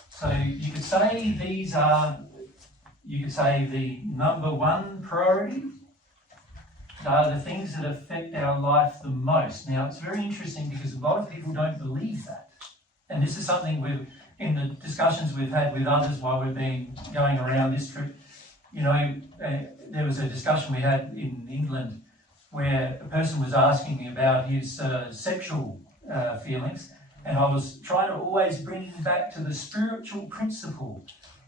So you could say these are, you could say the number one priority. They are the things that affect our life the most. Now, it's very interesting because a lot of people don't believe that. And this is something in the discussions we've had with others while we've been going around this trip. You know, there was a discussion we had in England where a person was asking me about his sexual feelings, and I was trying to always bring him back to the spiritual principle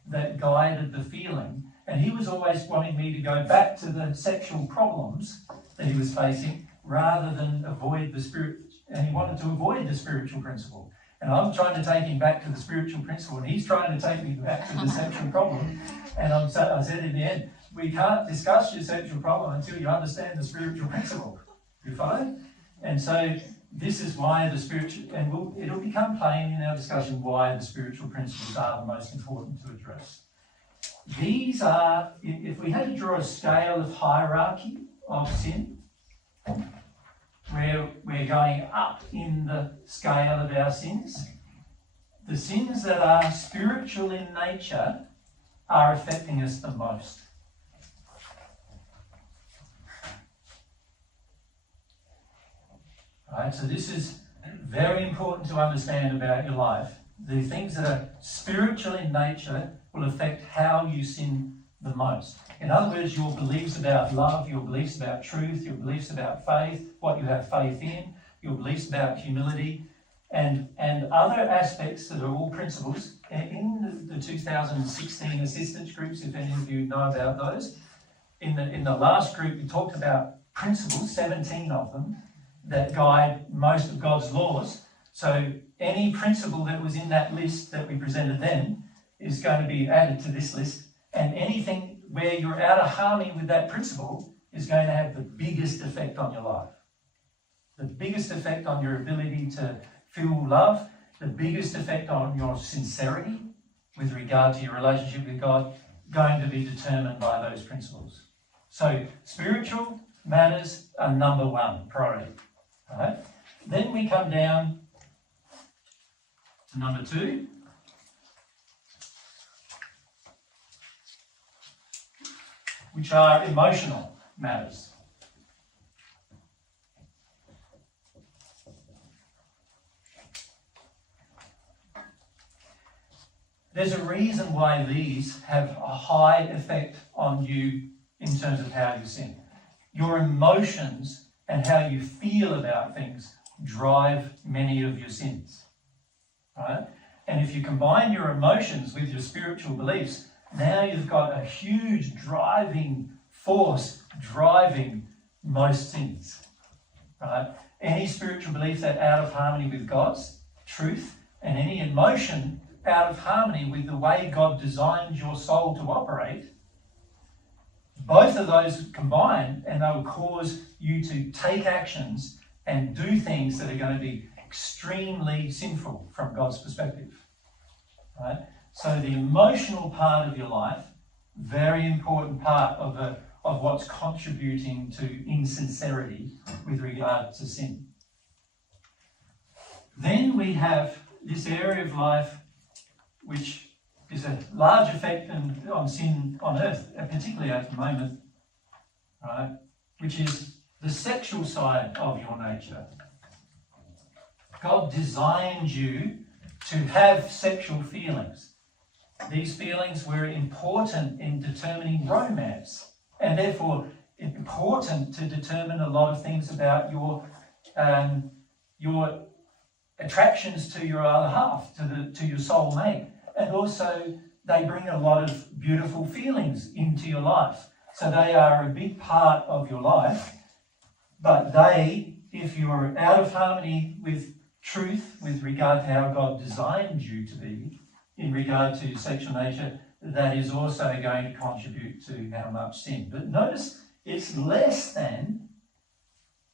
that guided the feeling, and he was always wanting me to go back to the sexual problems that he was facing rather than avoid the spirit, and he wanted to avoid the spiritual principle. And I'm trying to take him back to the spiritual principle, and he's trying to take me back to the sexual problem. And I said in the end, we can't discuss your sexual problem until you understand the spiritual principle. You follow? And so this is why the spiritual, and it'll become plain in our discussion why the spiritual principles are the most important to address. These are, if we had to draw a scale of hierarchy of sin, where we're going up in the scale of our sins, the sins that are spiritual in nature are affecting us the most. Right, so this is very important to understand about your life. The things that are spiritual in nature will affect how you sin the most. In other words, your beliefs about love, your beliefs about truth, your beliefs about faith, what you have faith in, your beliefs about humility, and other aspects that are all principles. In the 2016 assistance groups, if any of you know about those, in the last group we talked about principles, 17 of them, that guide most of God's laws. So any principle that was in that list that we presented then is going to be added to this list, and anything where you're out of harmony with that principle is going to have the biggest effect on your life. The biggest effect on your ability to feel love, the biggest effect on your sincerity with regard to your relationship with God, going to be determined by those principles. So spiritual matters are number one priority. Right? Then we come down to number two. Which are emotional matters. There's a reason why these have a high effect on you in terms of how you sin. Your emotions and how you feel about things drive many of your sins. Right? And if you combine your emotions with your spiritual beliefs, now you've got a huge driving force driving most sins. Right? Any spiritual belief that's out of harmony with God's truth, and any emotion out of harmony with the way God designed your soul to operate, both of those combine and they will cause you to take actions and do things that are going to be extremely sinful from God's perspective. Right? So the emotional part of your life, very important part of what's contributing to insincerity with regard to sin. Then we have this area of life which is a large effect on sin on earth, particularly at the moment, right? Which is the sexual side of your nature. God designed you to have sexual feelings. These feelings were important in determining romance, and therefore important to determine a lot of things about your attractions to your other half, to your soul mate. And also they bring a lot of beautiful feelings into your life. So they are a big part of your life. But they, if you're out of harmony with truth with regard to how God designed you to be, in regard to sexual nature, that is also going to contribute to how much sin. But notice it's less than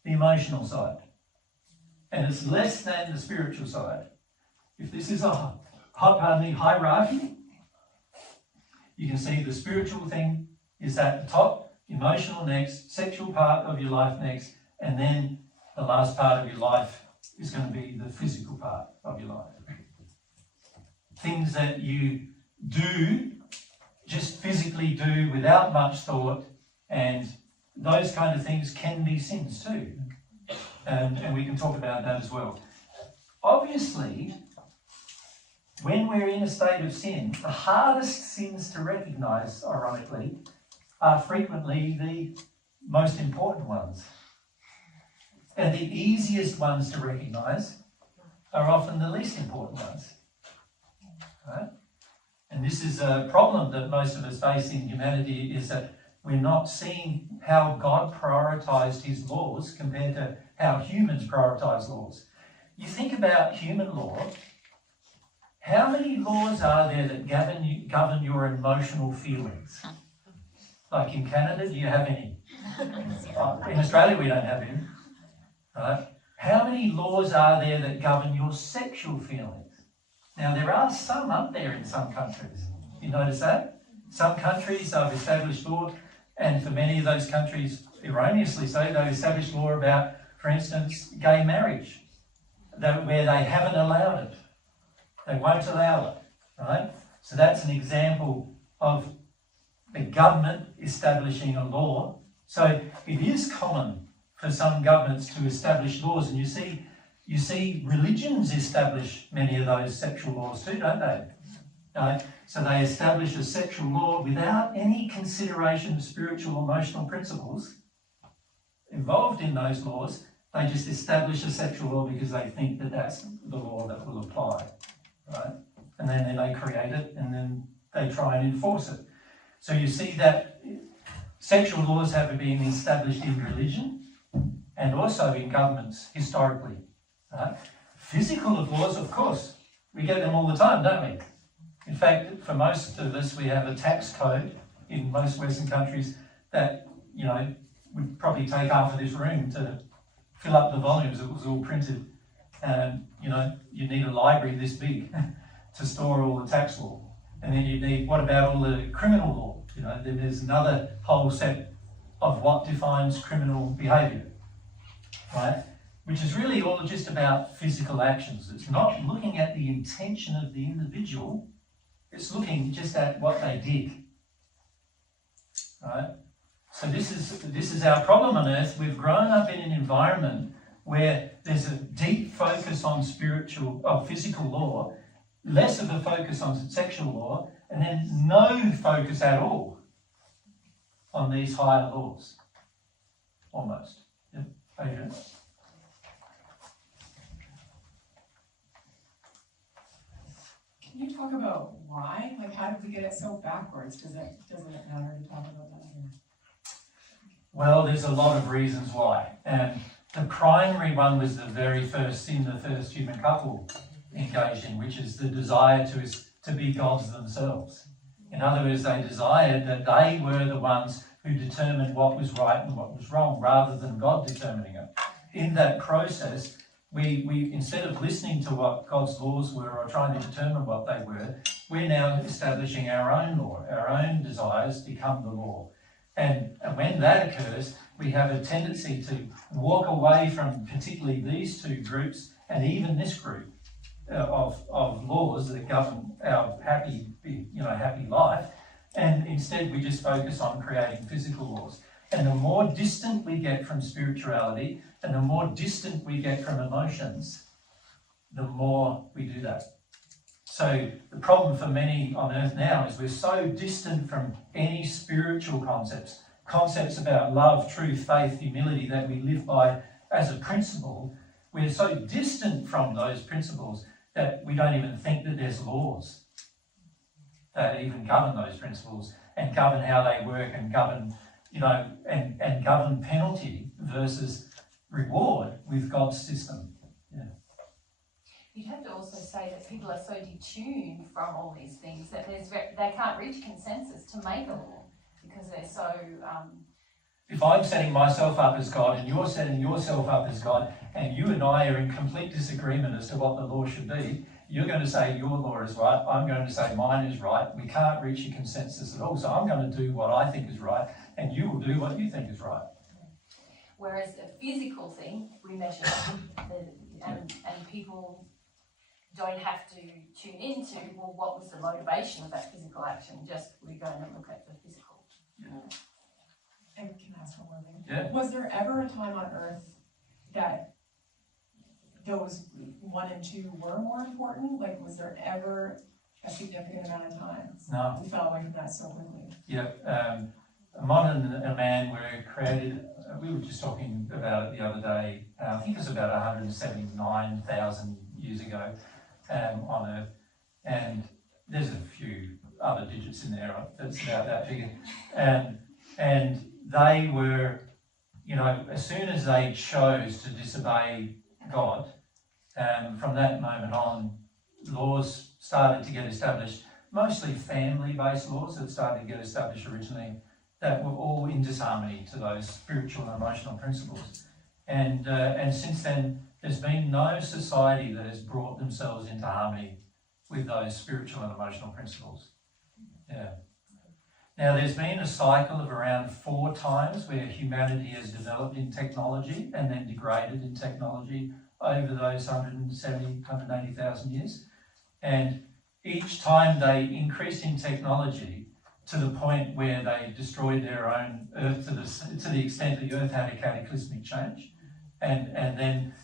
the emotional side. And it's less than the spiritual side. If this is a hierarchy, you can see the spiritual thing is at the top, emotional next, sexual part of your life next, and then the last part of your life is going to be the physical part of your life. Things that you do, just physically do without much thought, and those kind of things can be sins too. And we can talk about that as well. Obviously, when we're in a state of sin, the hardest sins to recognise, ironically, are frequently the most important ones. And the easiest ones to recognise are often the least important ones. Right? And this is a problem that most of us face in humanity, is that we're not seeing how God prioritised his laws compared to how humans prioritise laws. You think about human law, how many laws are there that govern your emotional feelings? Like in Canada, do you have any? In Australia, we don't have any. Right? How many laws are there that govern your sexual feelings? Now, there are some up there in some countries. You notice that? Some countries have established law, and for many of those countries, erroneously so, they've established law about, for instance, gay marriage, where they haven't allowed it. They won't allow it, right? So that's an example of the government establishing a law. So it is common for some governments to establish laws, and you see religions establish many of those sexual laws too, don't they? So they establish a sexual law without any consideration of spiritual, emotional principles involved in those laws. They just establish a sexual law because they think that that's the law that will apply, right? And then they create it, and then they try and enforce it. So you see that sexual laws have been established in religion and also in governments historically. Right? Physical laws, of course, we get them all the time, don't we? In fact, for most of us, we have a tax code in most Western countries that, would probably take half of this room to fill up the volumes. It was all printed. You need a library this big to store all the tax law. And then you need, what about all the criminal law? Then there's another whole set of what defines criminal behaviour, right? Which is really all just about physical actions. It's not looking at the intention of the individual, it's looking just at what they did, right? So this is our problem on earth. We've grown up in an environment where there's a deep focus on physical law, less of a focus on sexual law, and then no focus at all on these higher laws, almost. Yep. Adrian? Can you talk about why? Like, how did we get it so backwards? Doesn't it matter to talk about that here? Well, there's a lot of reasons why. And the primary one was the very first sin the first human couple engaged in, which is the desire to be gods themselves. In other words, they desired that they were the ones who determined what was right and what was wrong, rather than God determining it. In that process, we instead of listening to what God's laws were or trying to determine what they were, we're now establishing our own law. Our own desires become the law. And when that occurs, we have a tendency to walk away from particularly these two groups and even this group of laws that govern our happy life. And instead we just focus on creating physical laws. And the more distant we get from spirituality and the more distant we get from emotions, the more we do that. So the problem for many on earth now is we're so distant from any spiritual concepts about love, truth, faith, humility that we live by as a principle. We're so distant from those principles that we don't even think that there's laws that even govern those principles and govern how they work and govern, and govern penalty versus reward with God's system. Yeah. You'd have to also say that people are so detuned from all these things that they can't reach consensus to make a law because they're so... If I'm setting myself up as God and you're setting yourself up as God and you and I are in complete disagreement as to what the law should be, you're going to say your law is right, I'm going to say mine is right. We can't reach a consensus at all. So I'm going to do what I think is right and you will do what you think is right. Whereas a physical thing, we measure and people don't have to tune into, well, what was the motivation of that physical action? Just we're going to look at the physical. Yeah. And can I ask one more thing? Yeah. Was there ever a time on earth that those 1 and 2 were more important? Like, was there ever a significant amount of time? No. We fell away from that so quickly. Yeah. A modern and man were created, we were just talking about it the other day, I think it was about 179,000 years ago on Earth. And there's a few other digits in there that's about that figure. And they were, as soon as they chose to disobey God, from that moment on, laws started to get established, mostly family-based laws that started to get established originally, that were all in disharmony to those spiritual and emotional principles. And since then, there's been no society that has brought themselves into harmony with those spiritual and emotional principles. Yeah. Now, there's been a cycle of around 4 times where humanity has developed in technology and then degraded in technology over those 180,000 years. And each time they increased in technology to the point where they destroyed their own Earth to the extent the Earth had a cataclysmic change. And then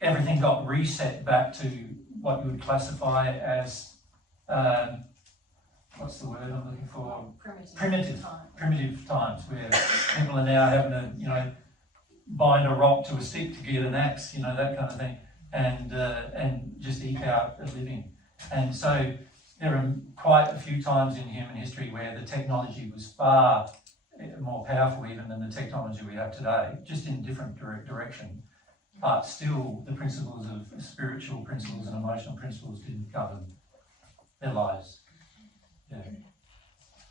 everything got reset back to what you would classify as, what's the word I'm looking for? Primitive times, where people are now having to, bind a rock to a stick to get an axe, that kind of thing, and just eke out a living. And so there are quite a few times in human history where the technology was far more powerful even than the technology we have today, just in different direction. But still, the principles of spiritual principles and emotional principles didn't govern their lives. Yeah.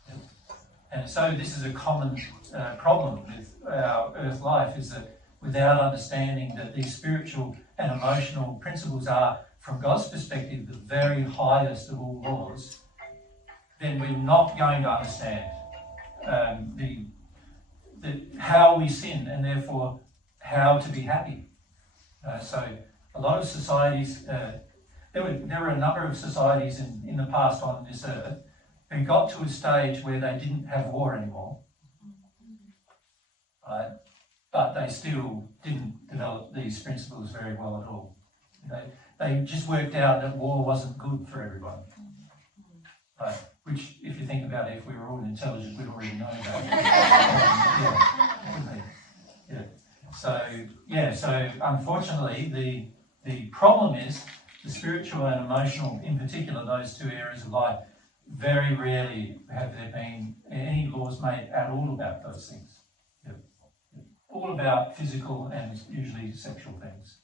Yeah. And so this is a common problem with our earth life, is that without understanding that these spiritual and emotional principles are, from God's perspective, the very highest of all laws, then we're not going to understand how we sin and therefore how to be happy. So a lot of societies, there were a number of societies in the past on this earth who got to a stage where they didn't have war anymore, right? But they still didn't develop these principles very well at all. They just worked out that war wasn't good for everyone, right? Which, if you think about it, if we were all intelligent, we'd already know that. So unfortunately, the problem is the spiritual and emotional, in particular, those two areas of life, very rarely have there been any laws made at all about those things. Yeah. All about physical and usually sexual things.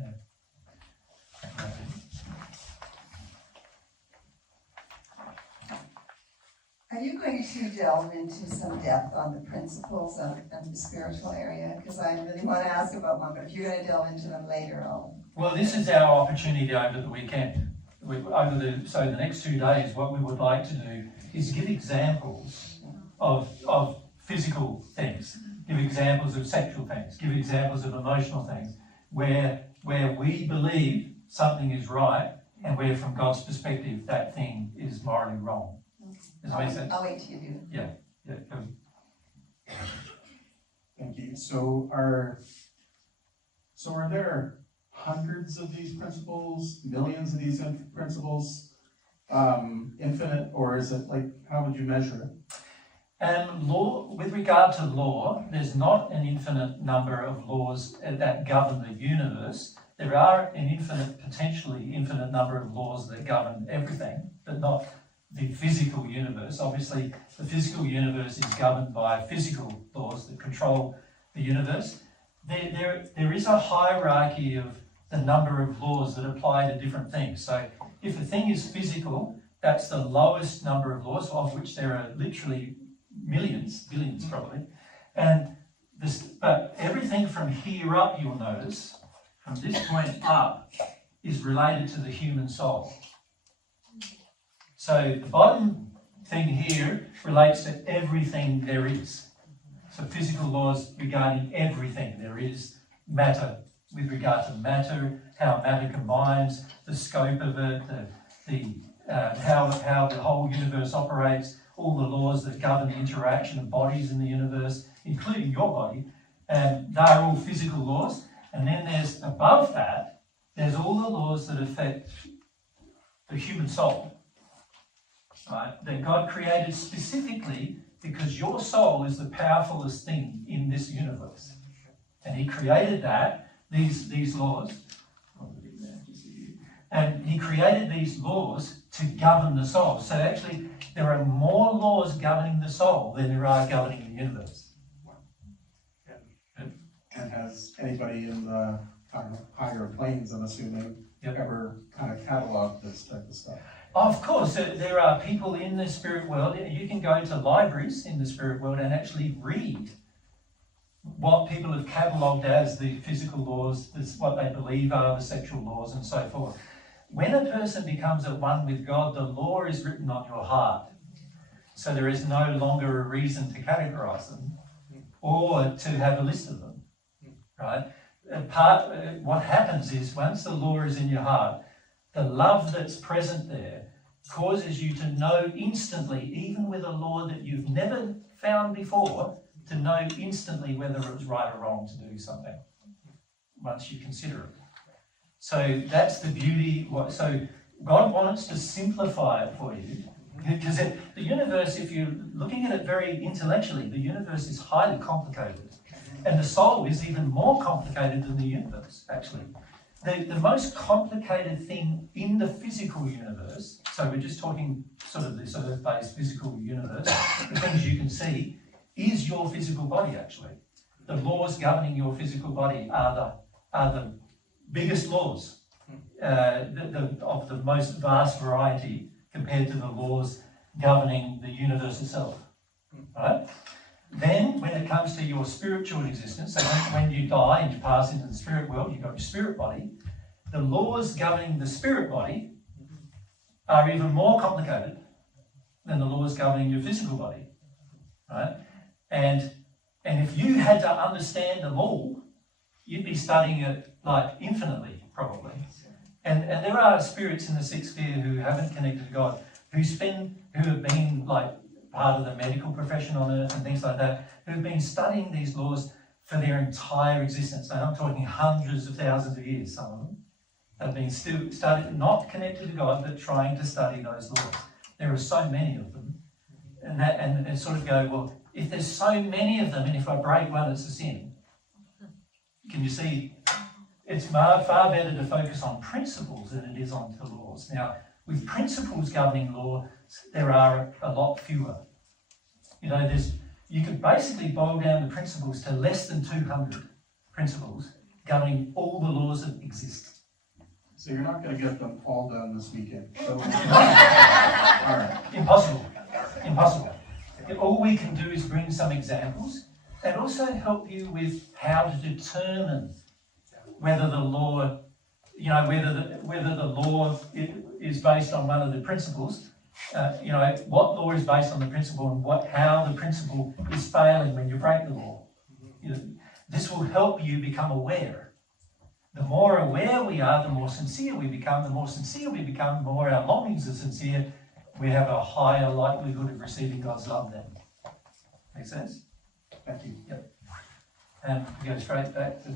Yeah. Are you going to delve into some depth on the principles of the spiritual area? Because I really want to ask about one, but if you're going to delve into them later, I'll... Well, this is our opportunity over the weekend. So the next 2 days, what we would like to do is give examples of physical things, give examples of sexual things, give examples of emotional things, where we believe something is right and where, from God's perspective, that thing is morally wrong. Does that make sense? I'll wait till you do. Yeah. Thank you. So are there hundreds of these principles, millions of these principles, infinite, or is it like, how would you measure it? Law, with regard to law, there's not an infinite number of laws that govern the universe. There are potentially infinite number of laws that govern everything, but not the physical universe. Obviously, the physical universe is governed by physical laws that control the universe. There is a hierarchy of the number of laws that apply to different things. So if a thing is physical, that's the lowest number of laws, of which there are literally millions, billions probably. But everything from here up, you'll notice, from this point up, is related to the human soul. So the bottom thing here relates to everything there is. So physical laws regarding everything there is, matter, with regard to matter, how matter combines, the scope of it, how the whole universe operates, all the laws that govern the interaction of bodies in the universe, including your body, and they're all physical laws. And then there's, above that, there's all the laws that affect the human soul. Right, that God created specifically because your soul is the powerfulest thing in this universe. And He created these laws. And He created these laws to govern the soul. So actually, there are more laws governing the soul than there are governing the universe. And has anybody in the higher planes, I'm assuming, ever kind of cataloged this type of stuff? Of course, there are people in the spirit world. You can go to libraries in the spirit world and actually read what people have catalogued as the physical laws, what they believe are the sexual laws, and so forth. When a person becomes at one with God, the law is written on your heart. So there is no longer a reason to categorize them or to have a list of them, right? What happens is, once the law is in your heart, the love that's present there causes you to know instantly, even with a law that you've never found before, to know instantly whether it was right or wrong to do something, once you consider it. So that's the beauty. So God wants to simplify it for you, because the universe, if you're looking at it very intellectually, the universe is highly complicated. And the soul is even more complicated than the universe, actually. The most complicated thing in the physical universe, so we're just talking sort of this earth-based physical universe, the things you can see, is your physical body, actually. The laws governing your physical body are the biggest laws of the most vast variety compared to the laws governing the universe itself. Right? Then, when it comes to your spiritual existence, so when you die and you pass into the spirit world, you've got your spirit body, the laws governing the spirit body are even more complicated than the laws governing your physical body. Right? And if you had to understand them all, you'd be studying it like infinitely, probably. And there are spirits in the sixth sphere who haven't connected to God, who have been like part of the medical profession on earth and things like that, who've been studying these laws for their entire existence. And I'm talking hundreds of thousands of years, some of them have been still studied, not connected to God, but trying to study those laws. There are so many of them. And sort of go, well, if there's so many of them, and if I break one, it's a sin. Can you see? It's far better to focus on principles than it is on the laws. Now, with principles governing law, there are a lot fewer. You know, you could basically boil down the principles to less than 200 principles governing all the laws that exist. So you're not going to get them all done this weekend. So all right. Impossible. All we can do is bring some examples and also help you with how to determine whether the law, whether the law is based on one of the principles. What law is based on the principle and how the principle is failing when you break the law. This will help you become aware. The more aware we are, the more sincere we become. The more sincere we become, the more our longings are sincere. We have a higher likelihood of receiving God's love then. Make sense? Thank you. Yep. And we go straight back to...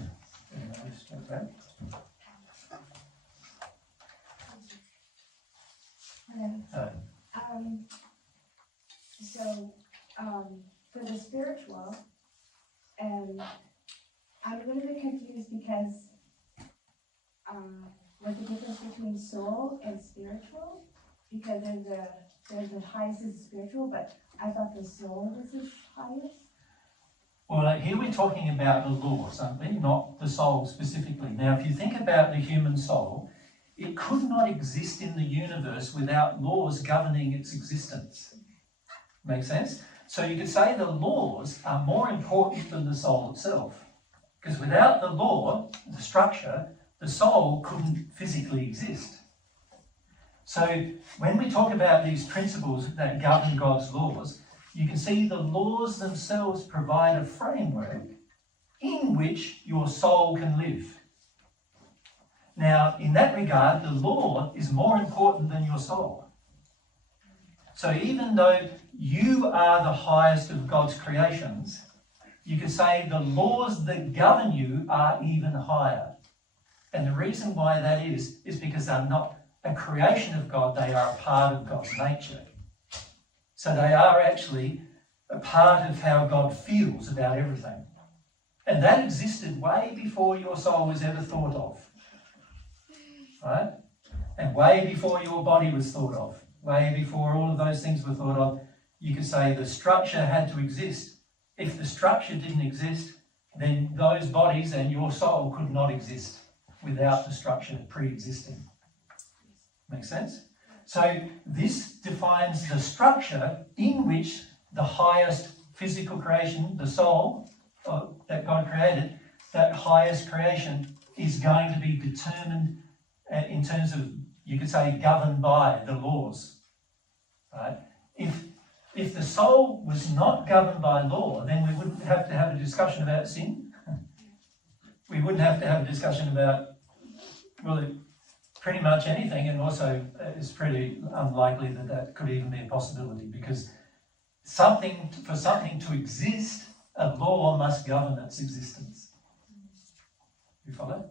For the spiritual, I'm a little bit confused because what's the difference between soul and spiritual? Because there's the highest is spiritual, but I thought the soul was the highest. Well, here we're talking about the laws, aren't we? Not the soul specifically. Now, if you think about the human soul, it could not exist in the universe without laws governing its existence. Make sense? So you could say the laws are more important than the soul itself. Because without the law, the structure, the soul couldn't physically exist. So when we talk about these principles that govern God's laws, you can see the laws themselves provide a framework in which your soul can live. Now, in that regard, the law is more important than your soul. So even though you are the highest of God's creations, you could say the laws that govern you are even higher. And the reason why that is because they're not a creation of God, they are a part of God's nature. So they are actually a part of how God feels about everything. And that existed way before your soul was ever thought of. Right? And way before your body was thought of. Way before all of those things were thought of. You could say the structure had to exist. If the structure didn't exist, then those bodies and your soul could not exist without the structure pre-existing. Make sense? So this defines the structure in which the highest physical creation, the soul that God created, that highest creation is going to be determined in terms of, you could say, governed by the laws. Right? If the soul was not governed by law, then we wouldn't have to have a discussion about sin. We wouldn't have to have a discussion about, well, pretty much anything, and also it's pretty unlikely that that could even be a possibility, because for something to exist, a law must govern its existence. You follow?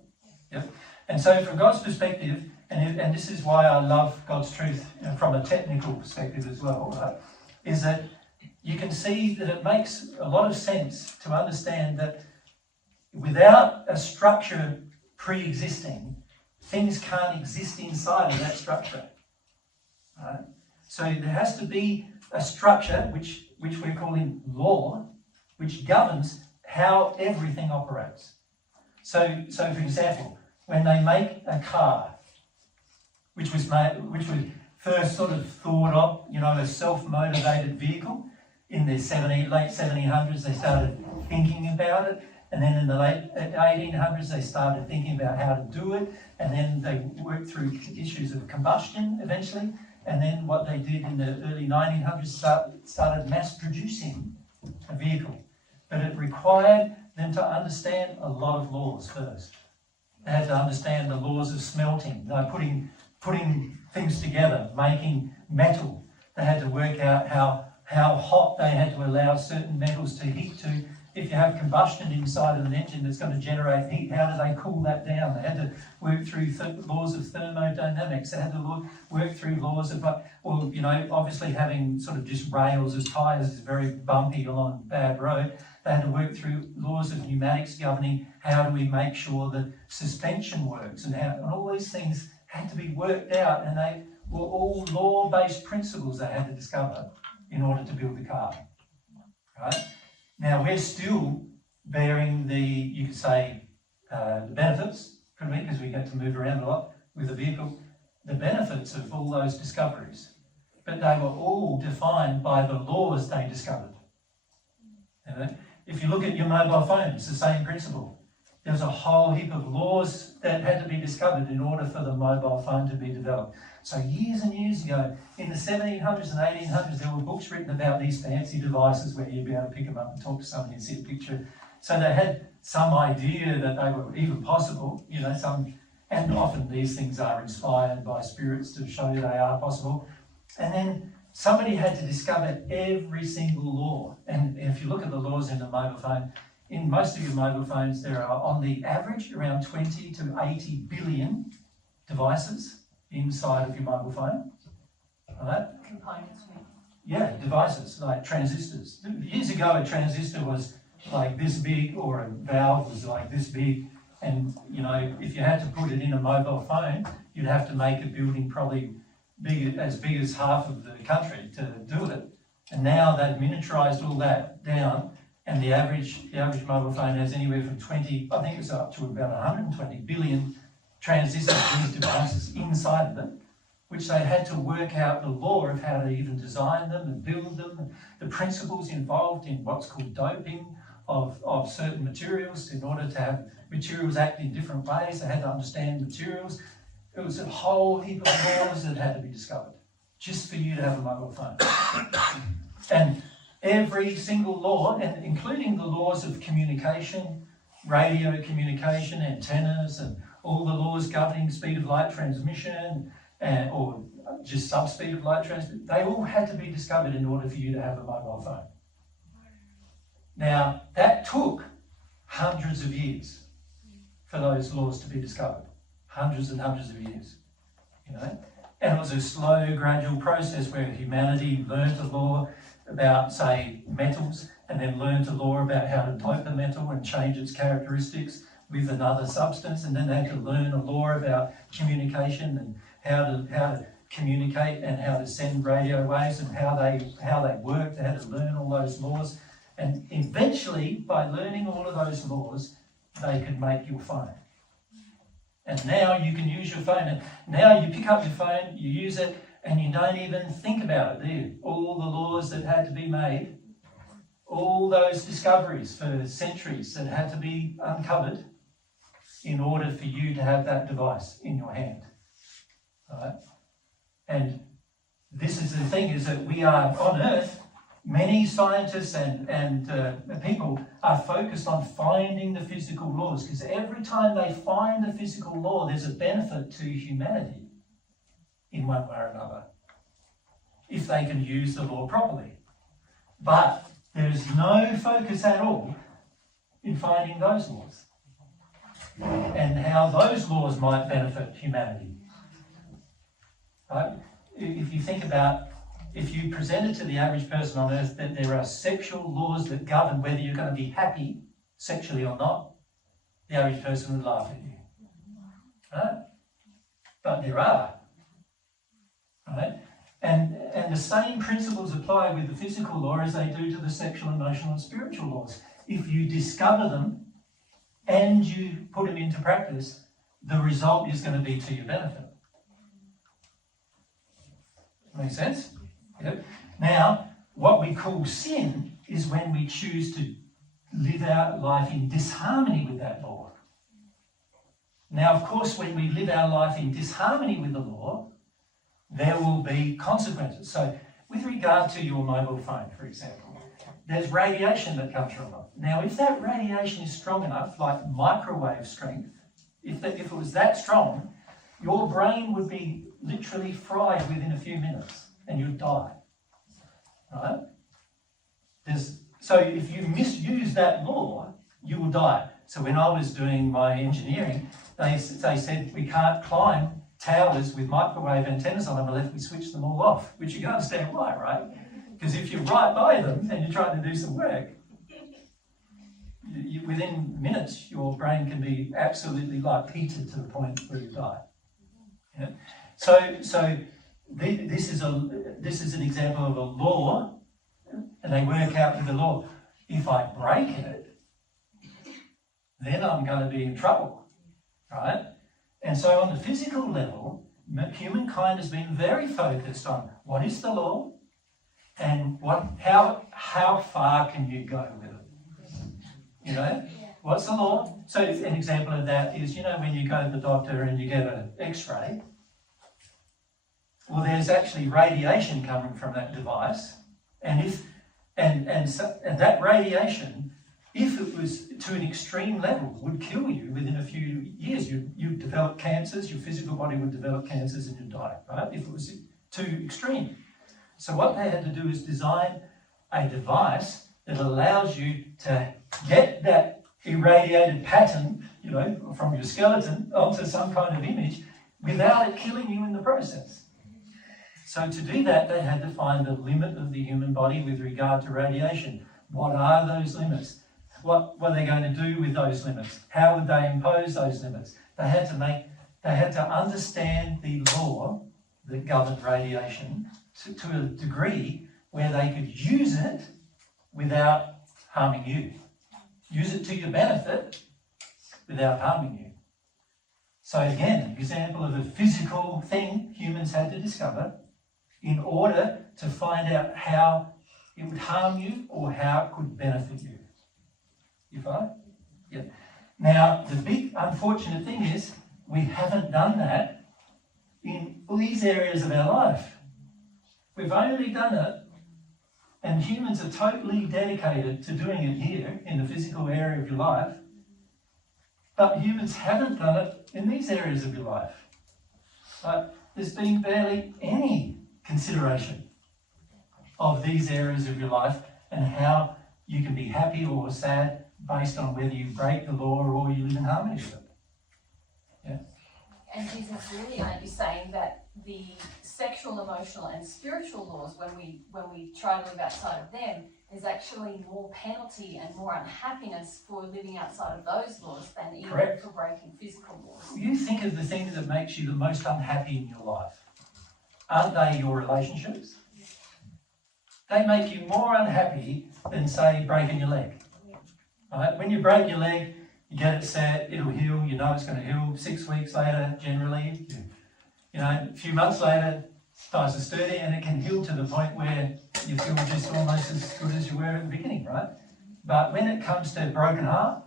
Yep. And so from God's perspective, and this is why I love God's truth from a technical perspective as well, right, is that you can see that it makes a lot of sense to understand that without a structure pre-existing, things can't exist inside of that structure. Right? So there has to be a structure, which we're calling law, which governs how everything operates. So for example, when they make a car, which was first sort of thought of, you know, a self-motivated vehicle, in the late 1700s they started thinking about it, and then in the late 1800s they started thinking about how to do it, and then they worked through issues of combustion eventually, and then what they did in the early 1900s started mass producing a vehicle. But it required them to understand a lot of laws first. They had to understand the laws of smelting, putting things together, making metal. They had to work out how hot they had to allow certain metals to heat to. If you have combustion inside of an engine that's going to generate heat, how do they cool that down? They had to work through laws of thermodynamics. They had to work through laws of, well, you know, obviously having sort of just rails as tyres is very bumpy along a bad road. They had to work through laws of pneumatics governing how do we make sure that suspension works, and all these things had to be worked out, and they were all law-based principles they had to discover in order to build the car, right? Now we're still bearing you could say, the benefits, couldn't we? Because we get to move around a lot with the vehicle, the benefits of all those discoveries. But they were all defined by the laws they discovered. You know? If you look at your mobile phone, it's the same principle. There's a whole heap of laws that had to be discovered in order for the mobile phone to be developed. So years and years ago, in the 1700s and 1800s, there were books written about these fancy devices where you'd be able to pick them up and talk to somebody and see a picture. So they had some idea that they were even possible, you know, and often these things are inspired by spirits to show they are possible. And then somebody had to discover every single law. And if you look at the laws in the mobile phone, in most of your mobile phones, there are on the average around 20 to 80 billion devices inside of your mobile phone. Right? Components. Yeah, devices like transistors. Years ago, a transistor was like this big, or a valve was like this big. And you know, if you had to put it in a mobile phone, you'd have to make a building probably as big as half of the country to do it. And now they've miniaturized all that down, and the average mobile phone has anywhere from 20, I think it's up to about 120 billion transistors, these devices inside of them, which they had to work out the law of how to even design them and build them, and the principles involved in what's called doping of certain materials in order to have materials act in different ways. They had to understand materials. It was a whole heap of laws that had to be discovered just for you to have a mobile phone. And every single law, and including the laws of communication, radio communication, antennas, and all the laws governing speed of light transmission, or just subspeed of light transmission, they all had to be discovered in order for you to have a mobile phone. Now, that took hundreds of years for those laws to be discovered. Hundreds and hundreds of years, you know? And it was a slow, gradual process where humanity learned the law about, say, metals, and then learned the law about how to dope the metal and change its characteristics with another substance, and then they had to learn a law about communication and how to communicate and how to send radio waves and how they work. They had to learn all those laws, and eventually, by learning all of those laws, they could make your phone. And now you can use your phone. And now you pick up your phone, you use it, and you don't even think about it, do you? All the laws that had to be made, all those discoveries for centuries that had to be uncovered in order for you to have that device in your hand. Right? And this is the thing, is that we are on Earth, many scientists and people are focused on finding the physical laws, because every time they find a physical law, there's a benefit to humanity in one way or another, if they can use the law properly. But there's no focus at all in finding those laws and how those laws might benefit humanity. Right? If you think about, if you presented to the average person on Earth that there are sexual laws that govern whether you're going to be happy sexually or not, the average person would laugh at you. Right? But there are. Right? And the same principles apply with the physical law as they do to the sexual, emotional, and spiritual laws. If you discover them and you put them into practice, the result is going to be to your benefit. Make sense? Yep. Now, what we call sin is when we choose to live our life in disharmony with that law. Now, of course, when we live our life in disharmony with the law, there will be consequences. So, with regard to your mobile phone, for example, there's radiation that comes from it. Now, if that radiation is strong enough, like microwave strength, if it was that strong, your brain would be literally fried within a few minutes and you'd die. Right? So if you misuse that law, you will die. So when I was doing my engineering, they said we can't climb towers with microwave antennas on them unless we switch them all off, which you can understand why, right? Because if you're right by them and you're trying to do some work, within minutes your brain can be absolutely like heated to the point where you die. Yeah? So this is an example of a law, and they work out with the law. If I break it, then I'm going to be in trouble, right? And so on the physical level, humankind has been very focused on what is the law and how far can you go with it? You know, what's the law? So an example of that is, you know, when you go to the doctor and you get an X-ray, well, there's actually radiation coming from that device, and that radiation, if it was to an extreme level, would kill you within a few years. You'd develop cancers, your physical body would develop cancers and you'd die, right? If it was too extreme. So what they had to do is design a device that allows you to get that irradiated pattern, you know, from your skeleton onto some kind of image without it killing you in the process. So to do that, they had to find the limit of the human body with regard to radiation. What are those limits? What were they going to do with those limits? How would they impose those limits? They had to understand the law that governed radiation to a degree where they could use it without harming you. Use it to your benefit without harming you. So again, an example of a physical thing humans had to discover in order to find out how it would harm you or how it could benefit you. You follow? Yeah. Now, the big unfortunate thing is we haven't done that in all these areas of our life. We've only done it, and humans are totally dedicated to doing it here in the physical area of your life, but humans haven't done it in these areas of your life. There's been barely any consideration of these areas of your life and how you can be happy or sad based on whether you break the law or you live in harmony with it. Yeah? And Jesus, really, aren't you saying that the sexual, emotional and spiritual laws, when we try to live outside of them, there's actually more penalty and more unhappiness for living outside of those laws than even Correct. for breaking physical laws? You think of the things that makes you the most unhappy in your life. Aren't they your relationships? They make you more unhappy than, say, breaking your leg. Right? When you break your leg, you get it set, it'll heal, you know it's going to heal 6 weeks later, generally. You know, a few months later, it's nice and sturdy, and it can heal to the point where you feel just almost as good as you were at the beginning, right? But when it comes to broken heart,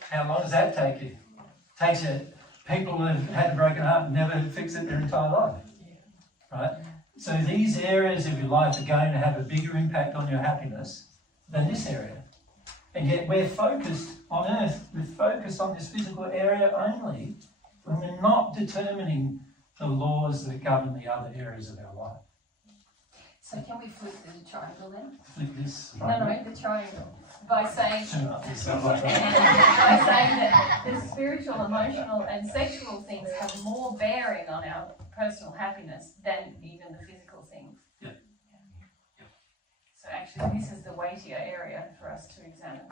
how long does that take you? It takes you, people who have had a broken heart never fix it their entire life, right? So these areas of your life are going to have a bigger impact on your happiness than this area. And yet we're focused on earth, we're focused on this physical area only, when we're not determining the laws that govern the other areas of our life. So can we flip the triangle then? Flip this. No, the triangle. By saying, Turn up this. by saying that the spiritual, emotional and sexual things have more bearing on our personal happiness than even the physical things. Yeah. So actually this is the weightier area for us to examine.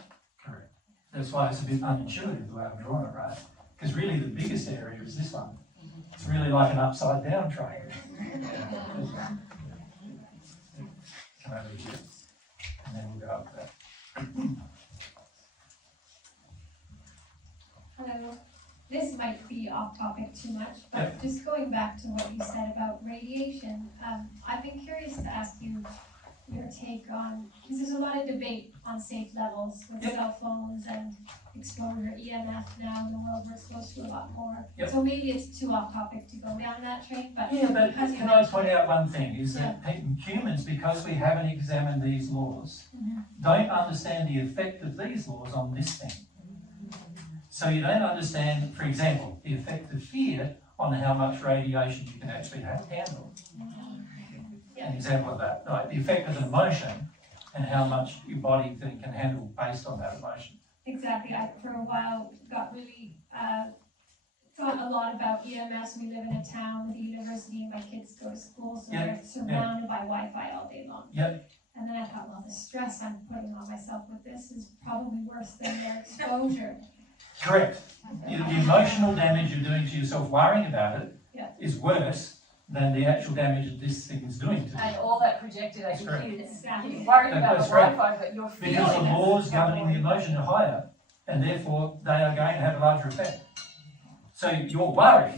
Correct. That's why it's a bit unintuitive the way I've drawn it, right? Because really the biggest area is this one. It's really like an upside down triangle. Come over here, and then we'll go up there. Hello. This might be off topic too much, but just going back to what you said about radiation, I've been curious to ask you your take on, because there's a lot of debate on safe levels with cell phones and exposure, EMF now in the world, we're exposed to a lot more. So maybe it's too off topic to go down that train, but. Yeah, but can I point out one thing, is that humans, because we haven't examined these laws, don't understand the effect of these laws on this thing. So you don't understand, for example, the effect of fear on how much radiation you can actually handle. An example of that, like the effect of emotion and how much your body can handle based on that emotion. Exactly. I, for a while, got really thought a lot about EMS. We live in a town with a university, and my kids go to school, so they're surrounded by Wi-Fi all day long. And then I thought, well, the stress I'm putting on myself with this is probably worse than their exposure. Correct. The emotional damage you're doing to yourself worrying about it is worse than the actual damage that this thing is doing to you. And all that projected at your kids. Exactly. You're worried about the Wi-Fi, but you're feeling because the laws governing the emotion are higher, and therefore they are going to have a larger effect. So your worry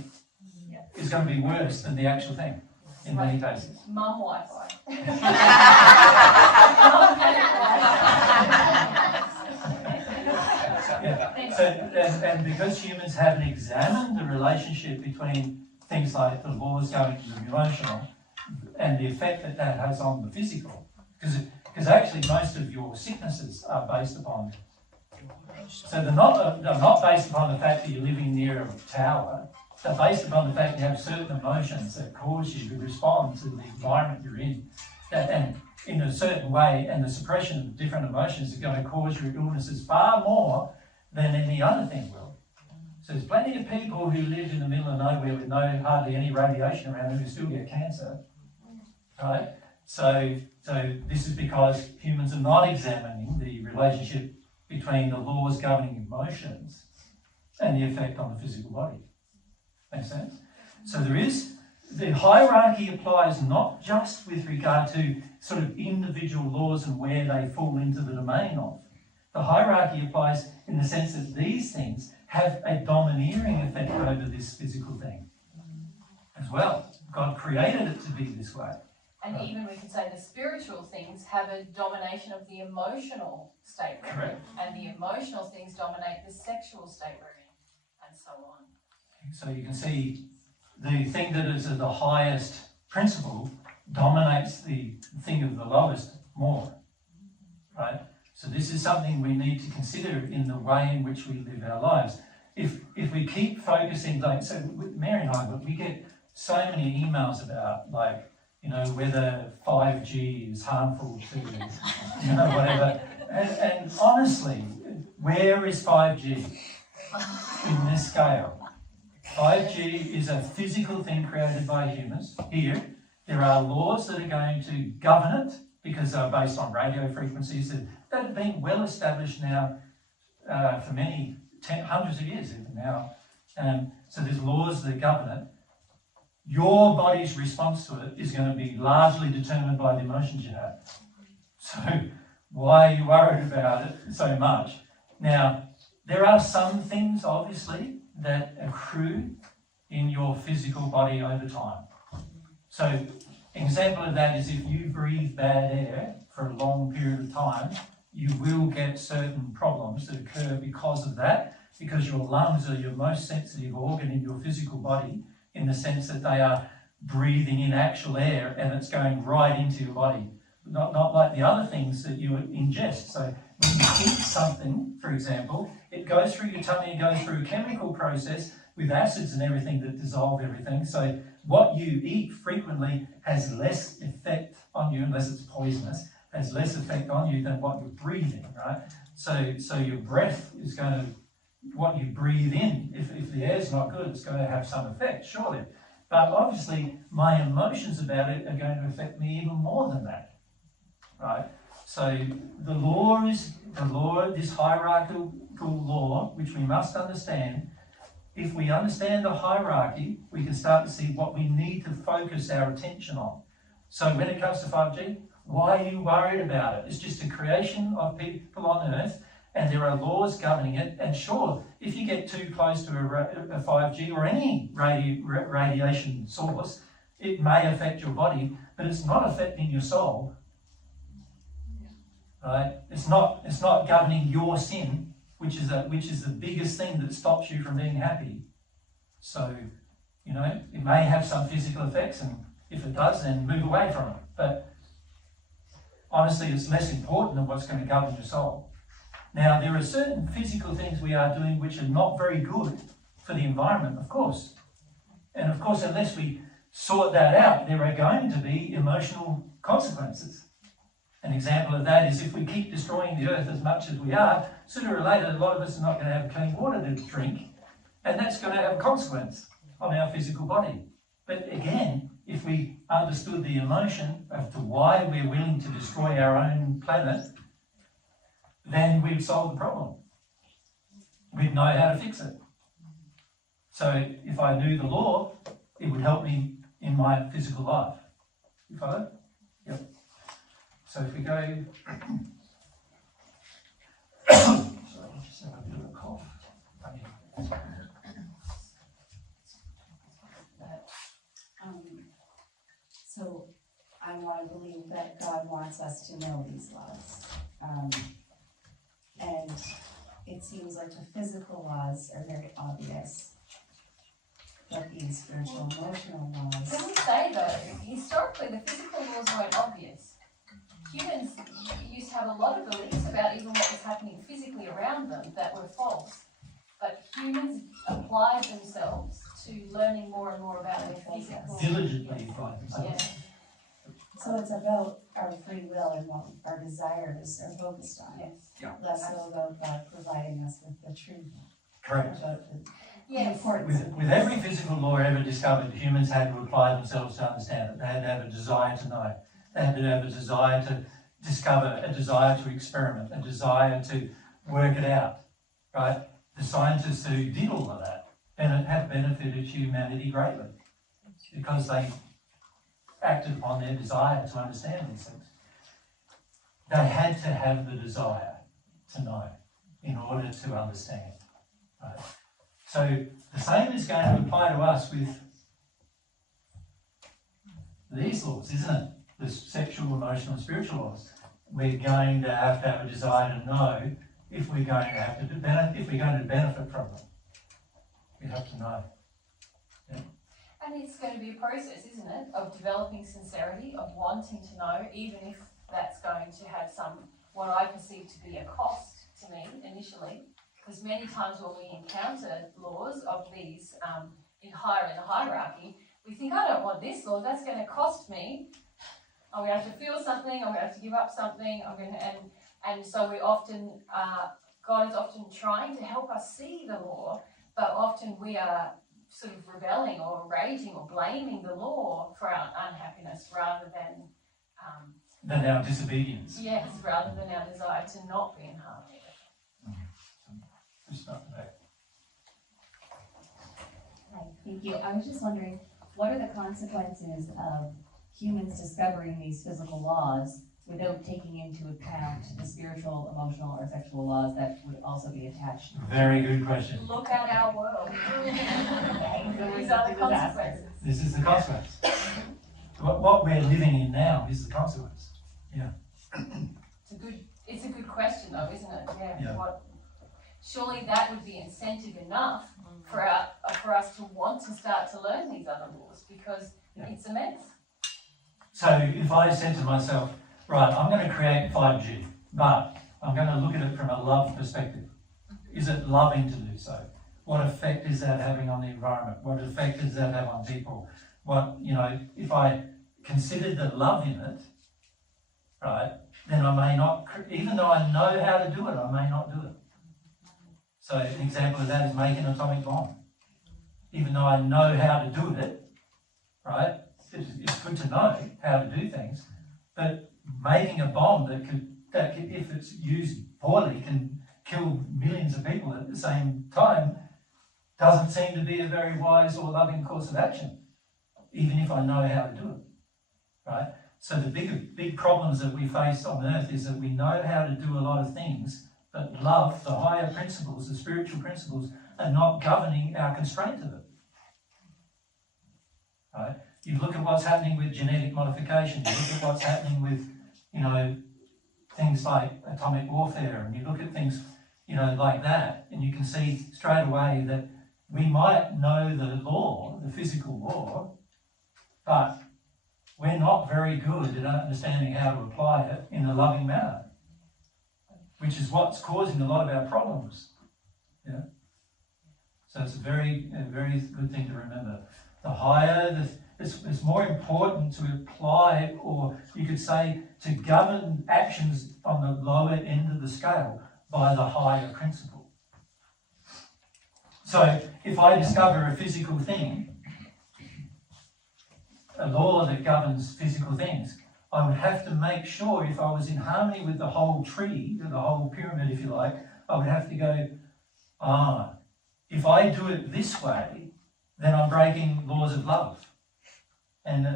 is going to be worse than the actual thing in many cases. Mum Wi-Fi. So, and because humans haven't examined the relationship between things like the laws governing the emotional and the effect that that has on the physical, because actually most of your sicknesses are based upon, so they're not based upon the fact that you're living near a tower. They're based upon the fact you have certain emotions that cause you to respond to the environment you're in, and in a certain way, and the suppression of different emotions is going to cause your illnesses far more than any other thing will. So there's plenty of people who live in the middle of nowhere with hardly any radiation around them who still get cancer, right? So this is because humans are not examining the relationship between the laws governing emotions and the effect on the physical body. Make sense? So the hierarchy applies not just with regard to sort of individual laws and where they fall into the domain of. The hierarchy applies in the sense that these things have a domineering effect over this physical thing as well. God created it to be this way. And even we could say the spiritual things have a domination of the emotional state we're in. Correct. And the emotional things dominate the sexual state we're in, and so on. So you can see the thing that is at the highest principle dominates the thing of the lowest more, right? So this is something we need to consider in the way in which we live our lives. If we keep focusing, like, so with Mary and I, we get so many emails about, like, you know, whether 5G is harmful to, you know, whatever. And honestly, where is 5G in this scale? 5G is a physical thing created by humans. Here, there are laws that are going to govern it because they're based on radio frequencies that have been well established now for many hundreds of years even now. So there's laws that govern it. Your body's response to it is going to be largely determined by the emotions you have. So why are you worried about it so much? Now, there are some things, obviously, that accrue in your physical body over time. So an example of that is if you breathe bad air for a long period of time, you will get certain problems that occur because of that, because your lungs are your most sensitive organ in your physical body, in the sense that they are breathing in actual air and it's going right into your body. Not like the other things that you ingest. So when you eat something, for example, it goes through your tummy and goes through a chemical process with acids and everything that dissolve everything. So what you eat frequently has less effect on you, unless it's poisonous, has less effect on you than what you're breathing, right? So your breath is going to, what you breathe in, if the air's not good, it's going to have some effect, surely. But obviously, my emotions about it are going to affect me even more than that, right? So this hierarchical law, which we must understand, if we understand the hierarchy, we can start to see what we need to focus our attention on. So when it comes to 5G, why are you worried about it? It's just a creation of people on Earth, and there are laws governing it. And sure, if you get too close to a 5G or any radiation source, it may affect your body, but it's not affecting your soul. Right? It's not governing your sin, which is the biggest thing that stops you from being happy. So, it may have some physical effects, and if it does, then move away from it. But honestly, it's less important than what's going to govern your soul. Now, there are certain physical things we are doing which are not very good for the environment, of course. And of course, unless we sort that out, there are going to be emotional consequences. An example of that is if we keep destroying the earth as much as we are, sooner or later, a lot of us are not going to have clean water to drink, and that's going to have a consequence on our physical body. But again, if we understood the emotion as to why we're willing to destroy our own planet, then we'd solve the problem. We'd know how to fix it. So if I knew the law, it would help me in my physical life. You follow? Yep. So if we go... Sorry, just have a bit of a cough. So I want to believe that God wants us to know these laws. And it seems like the physical laws are very obvious, but these spiritual emotional laws... Can we say though, historically the physical laws weren't obvious. Humans used to have a lot of beliefs about even what was happening physically around them that were false. But humans applied themselves to learning more and more about their physical... Diligently applied themselves. Yeah. So it's about our free will and what our desires are focused on. Yes. Yeah. Less so about God providing us with the truth. Correct. About the Yes. importance. With every physical law ever discovered, humans had to apply themselves to understand it. They had to have a desire to know. They had to have a desire to discover, a desire to experiment, a desire to work it out, right? The scientists who did all of that have benefited humanity greatly because they acted upon their desire to understand these things. They had to have the desire to know in order to understand, right? So the same is going to apply to us with these laws, isn't it? The sexual, emotional, and spiritual laws. We're going to have a desire to know if we're going to benefit from them. We have to know. Yeah. And it's going to be a process, isn't it, of developing sincerity, of wanting to know, even if that's going to have what I perceive to be a cost to me initially. Because many times when we encounter laws of these in the hierarchy, we think, I don't want this law, that's going to cost me. I'm going to have to feel something, I'm going to have to give up something, and so we often, God is often trying to help us see the law, but often we are sort of rebelling or raging or blaming the law for our unhappiness rather than... than our disobedience. Yes, rather than our desire to not be in harmony. Hi, thank you. I was just wondering, what are the consequences of humans discovering these physical laws without taking into account the spiritual, emotional, or sexual laws that would also be attached? Very good question. Look at our world. These are the consequences. This is the consequence. What we're living in now is the consequence. Yeah. It's a good question though, isn't it? Yeah. Surely that would be incentive enough for us to want to start to learn these other laws because it's a mess. So if I said to myself, right, I'm going to create 5G, but I'm going to look at it from a love perspective. Is it loving to do so? What effect is that having on the environment? What effect does that have on people? If I considered the love in it, right, then I may not, even though I know how to do it, I may not do it. So an example of that is making an atomic bomb. Even though I know how to do it, right, it's good to know how to do things, but making a bomb that could, if it's used poorly, can kill millions of people at the same time, doesn't seem to be a very wise or loving course of action, even if I know how to do it, right? So the big problems that we face on earth is that we know how to do a lot of things, but love, the higher principles, the spiritual principles, are not governing our constraint of it. Right? You look at what's happening with genetic modification, you look at what's happening with, things like atomic warfare, and you look at things, like that, and you can see straight away that we might know the law, the physical law, but we're not very good at understanding how to apply it in a loving manner, which is what's causing a lot of our problems. Yeah. So it's a very good thing to remember. The higher, it's more important to apply, or you could say to govern actions on the lower end of the scale by the higher principle. So if I discover a physical thing, a law that governs physical things, I would have to make sure, if I was in harmony with the whole tree, the whole pyramid, if you like, I would have to go, if I do it this way, then I'm breaking laws of love. And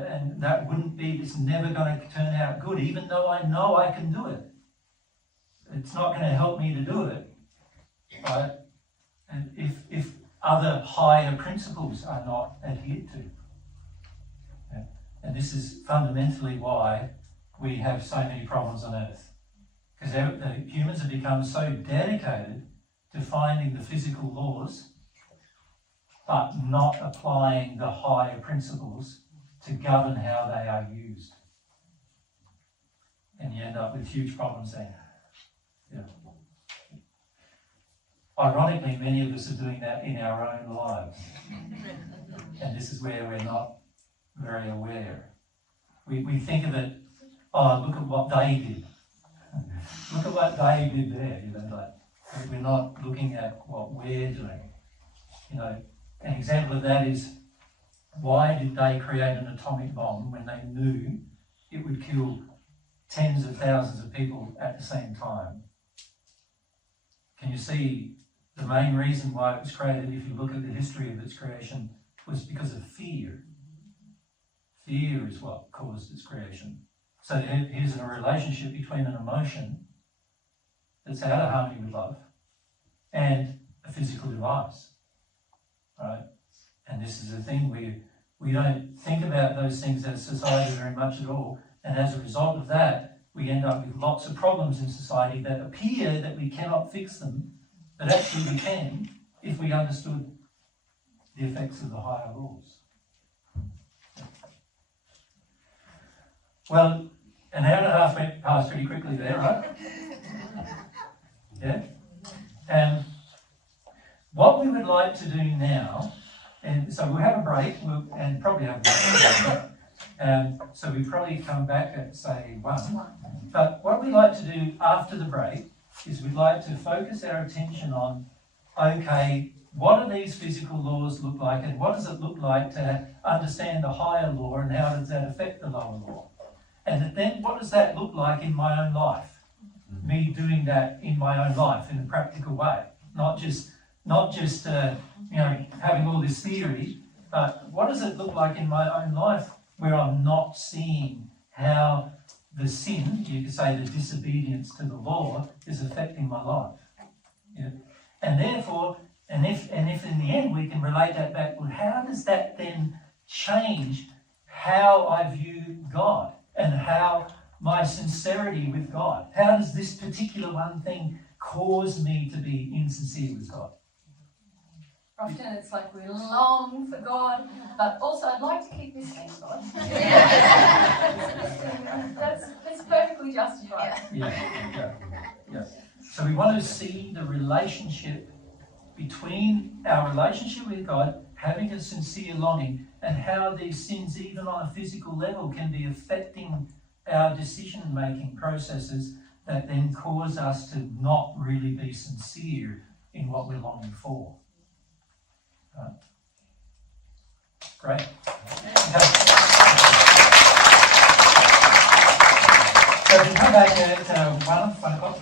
that wouldn't be, it's never going to turn out good, even though I know I can do it. It's not going to help me to do it, right? And if other higher principles are not adhered to. Yeah. And this is fundamentally why we have so many problems on earth. Because humans have become so dedicated to finding the physical laws, but not applying the higher principles to govern how they are used. And you end up with huge problems there. Yeah. Ironically, many of us are doing that in our own lives. And this is where we're not very aware. We think of it, look at what they did. Look at what they did there. We're not looking at what we're doing. An example of that is, why did they create an atomic bomb when they knew it would kill tens of thousands of people at the same time? Can you see the main reason why it was created, if you look at the history of its creation, was because of fear. Fear is what caused its creation. So here's a relationship between an emotion that's out of harmony with love and a physical device, right? And this is the thing, we don't think about those things as society very much at all, and as a result of that, we end up with lots of problems in society that appear that we cannot fix them, but actually we can if we understood the effects of the higher laws. Well, an hour and a half went past pretty quickly there, right? Yeah? And what we would like to do now, and so we'll have a break, and probably have a break. So we probably come back at, say, 1. But what we'd like to do after the break is we'd like to focus our attention on, okay, what do these physical laws look like, and what does it look like to understand the higher law, and how does that affect the lower law? And then what does that look like in my own life? Me doing that in my own life in a practical way, not just having all this theory, but what does it look like in my own life where I'm not seeing how the sin, you could say the disobedience to the law, is affecting my life. Yeah? And therefore, and if in the end we can relate that back, well, how does that then change how I view God and how my sincerity with God? How does this particular one thing cause me to be insincere with God? Often it's like we long for God, but also I'd like to keep missing God. That's perfectly justified. Yeah. So we want to see the relationship between our relationship with God, having a sincere longing, and how these sins, even on a physical level, can be affecting our decision-making processes that then cause us to not really be sincere in what we're longing for. Great. Okay. So we come back at 1 o'clock.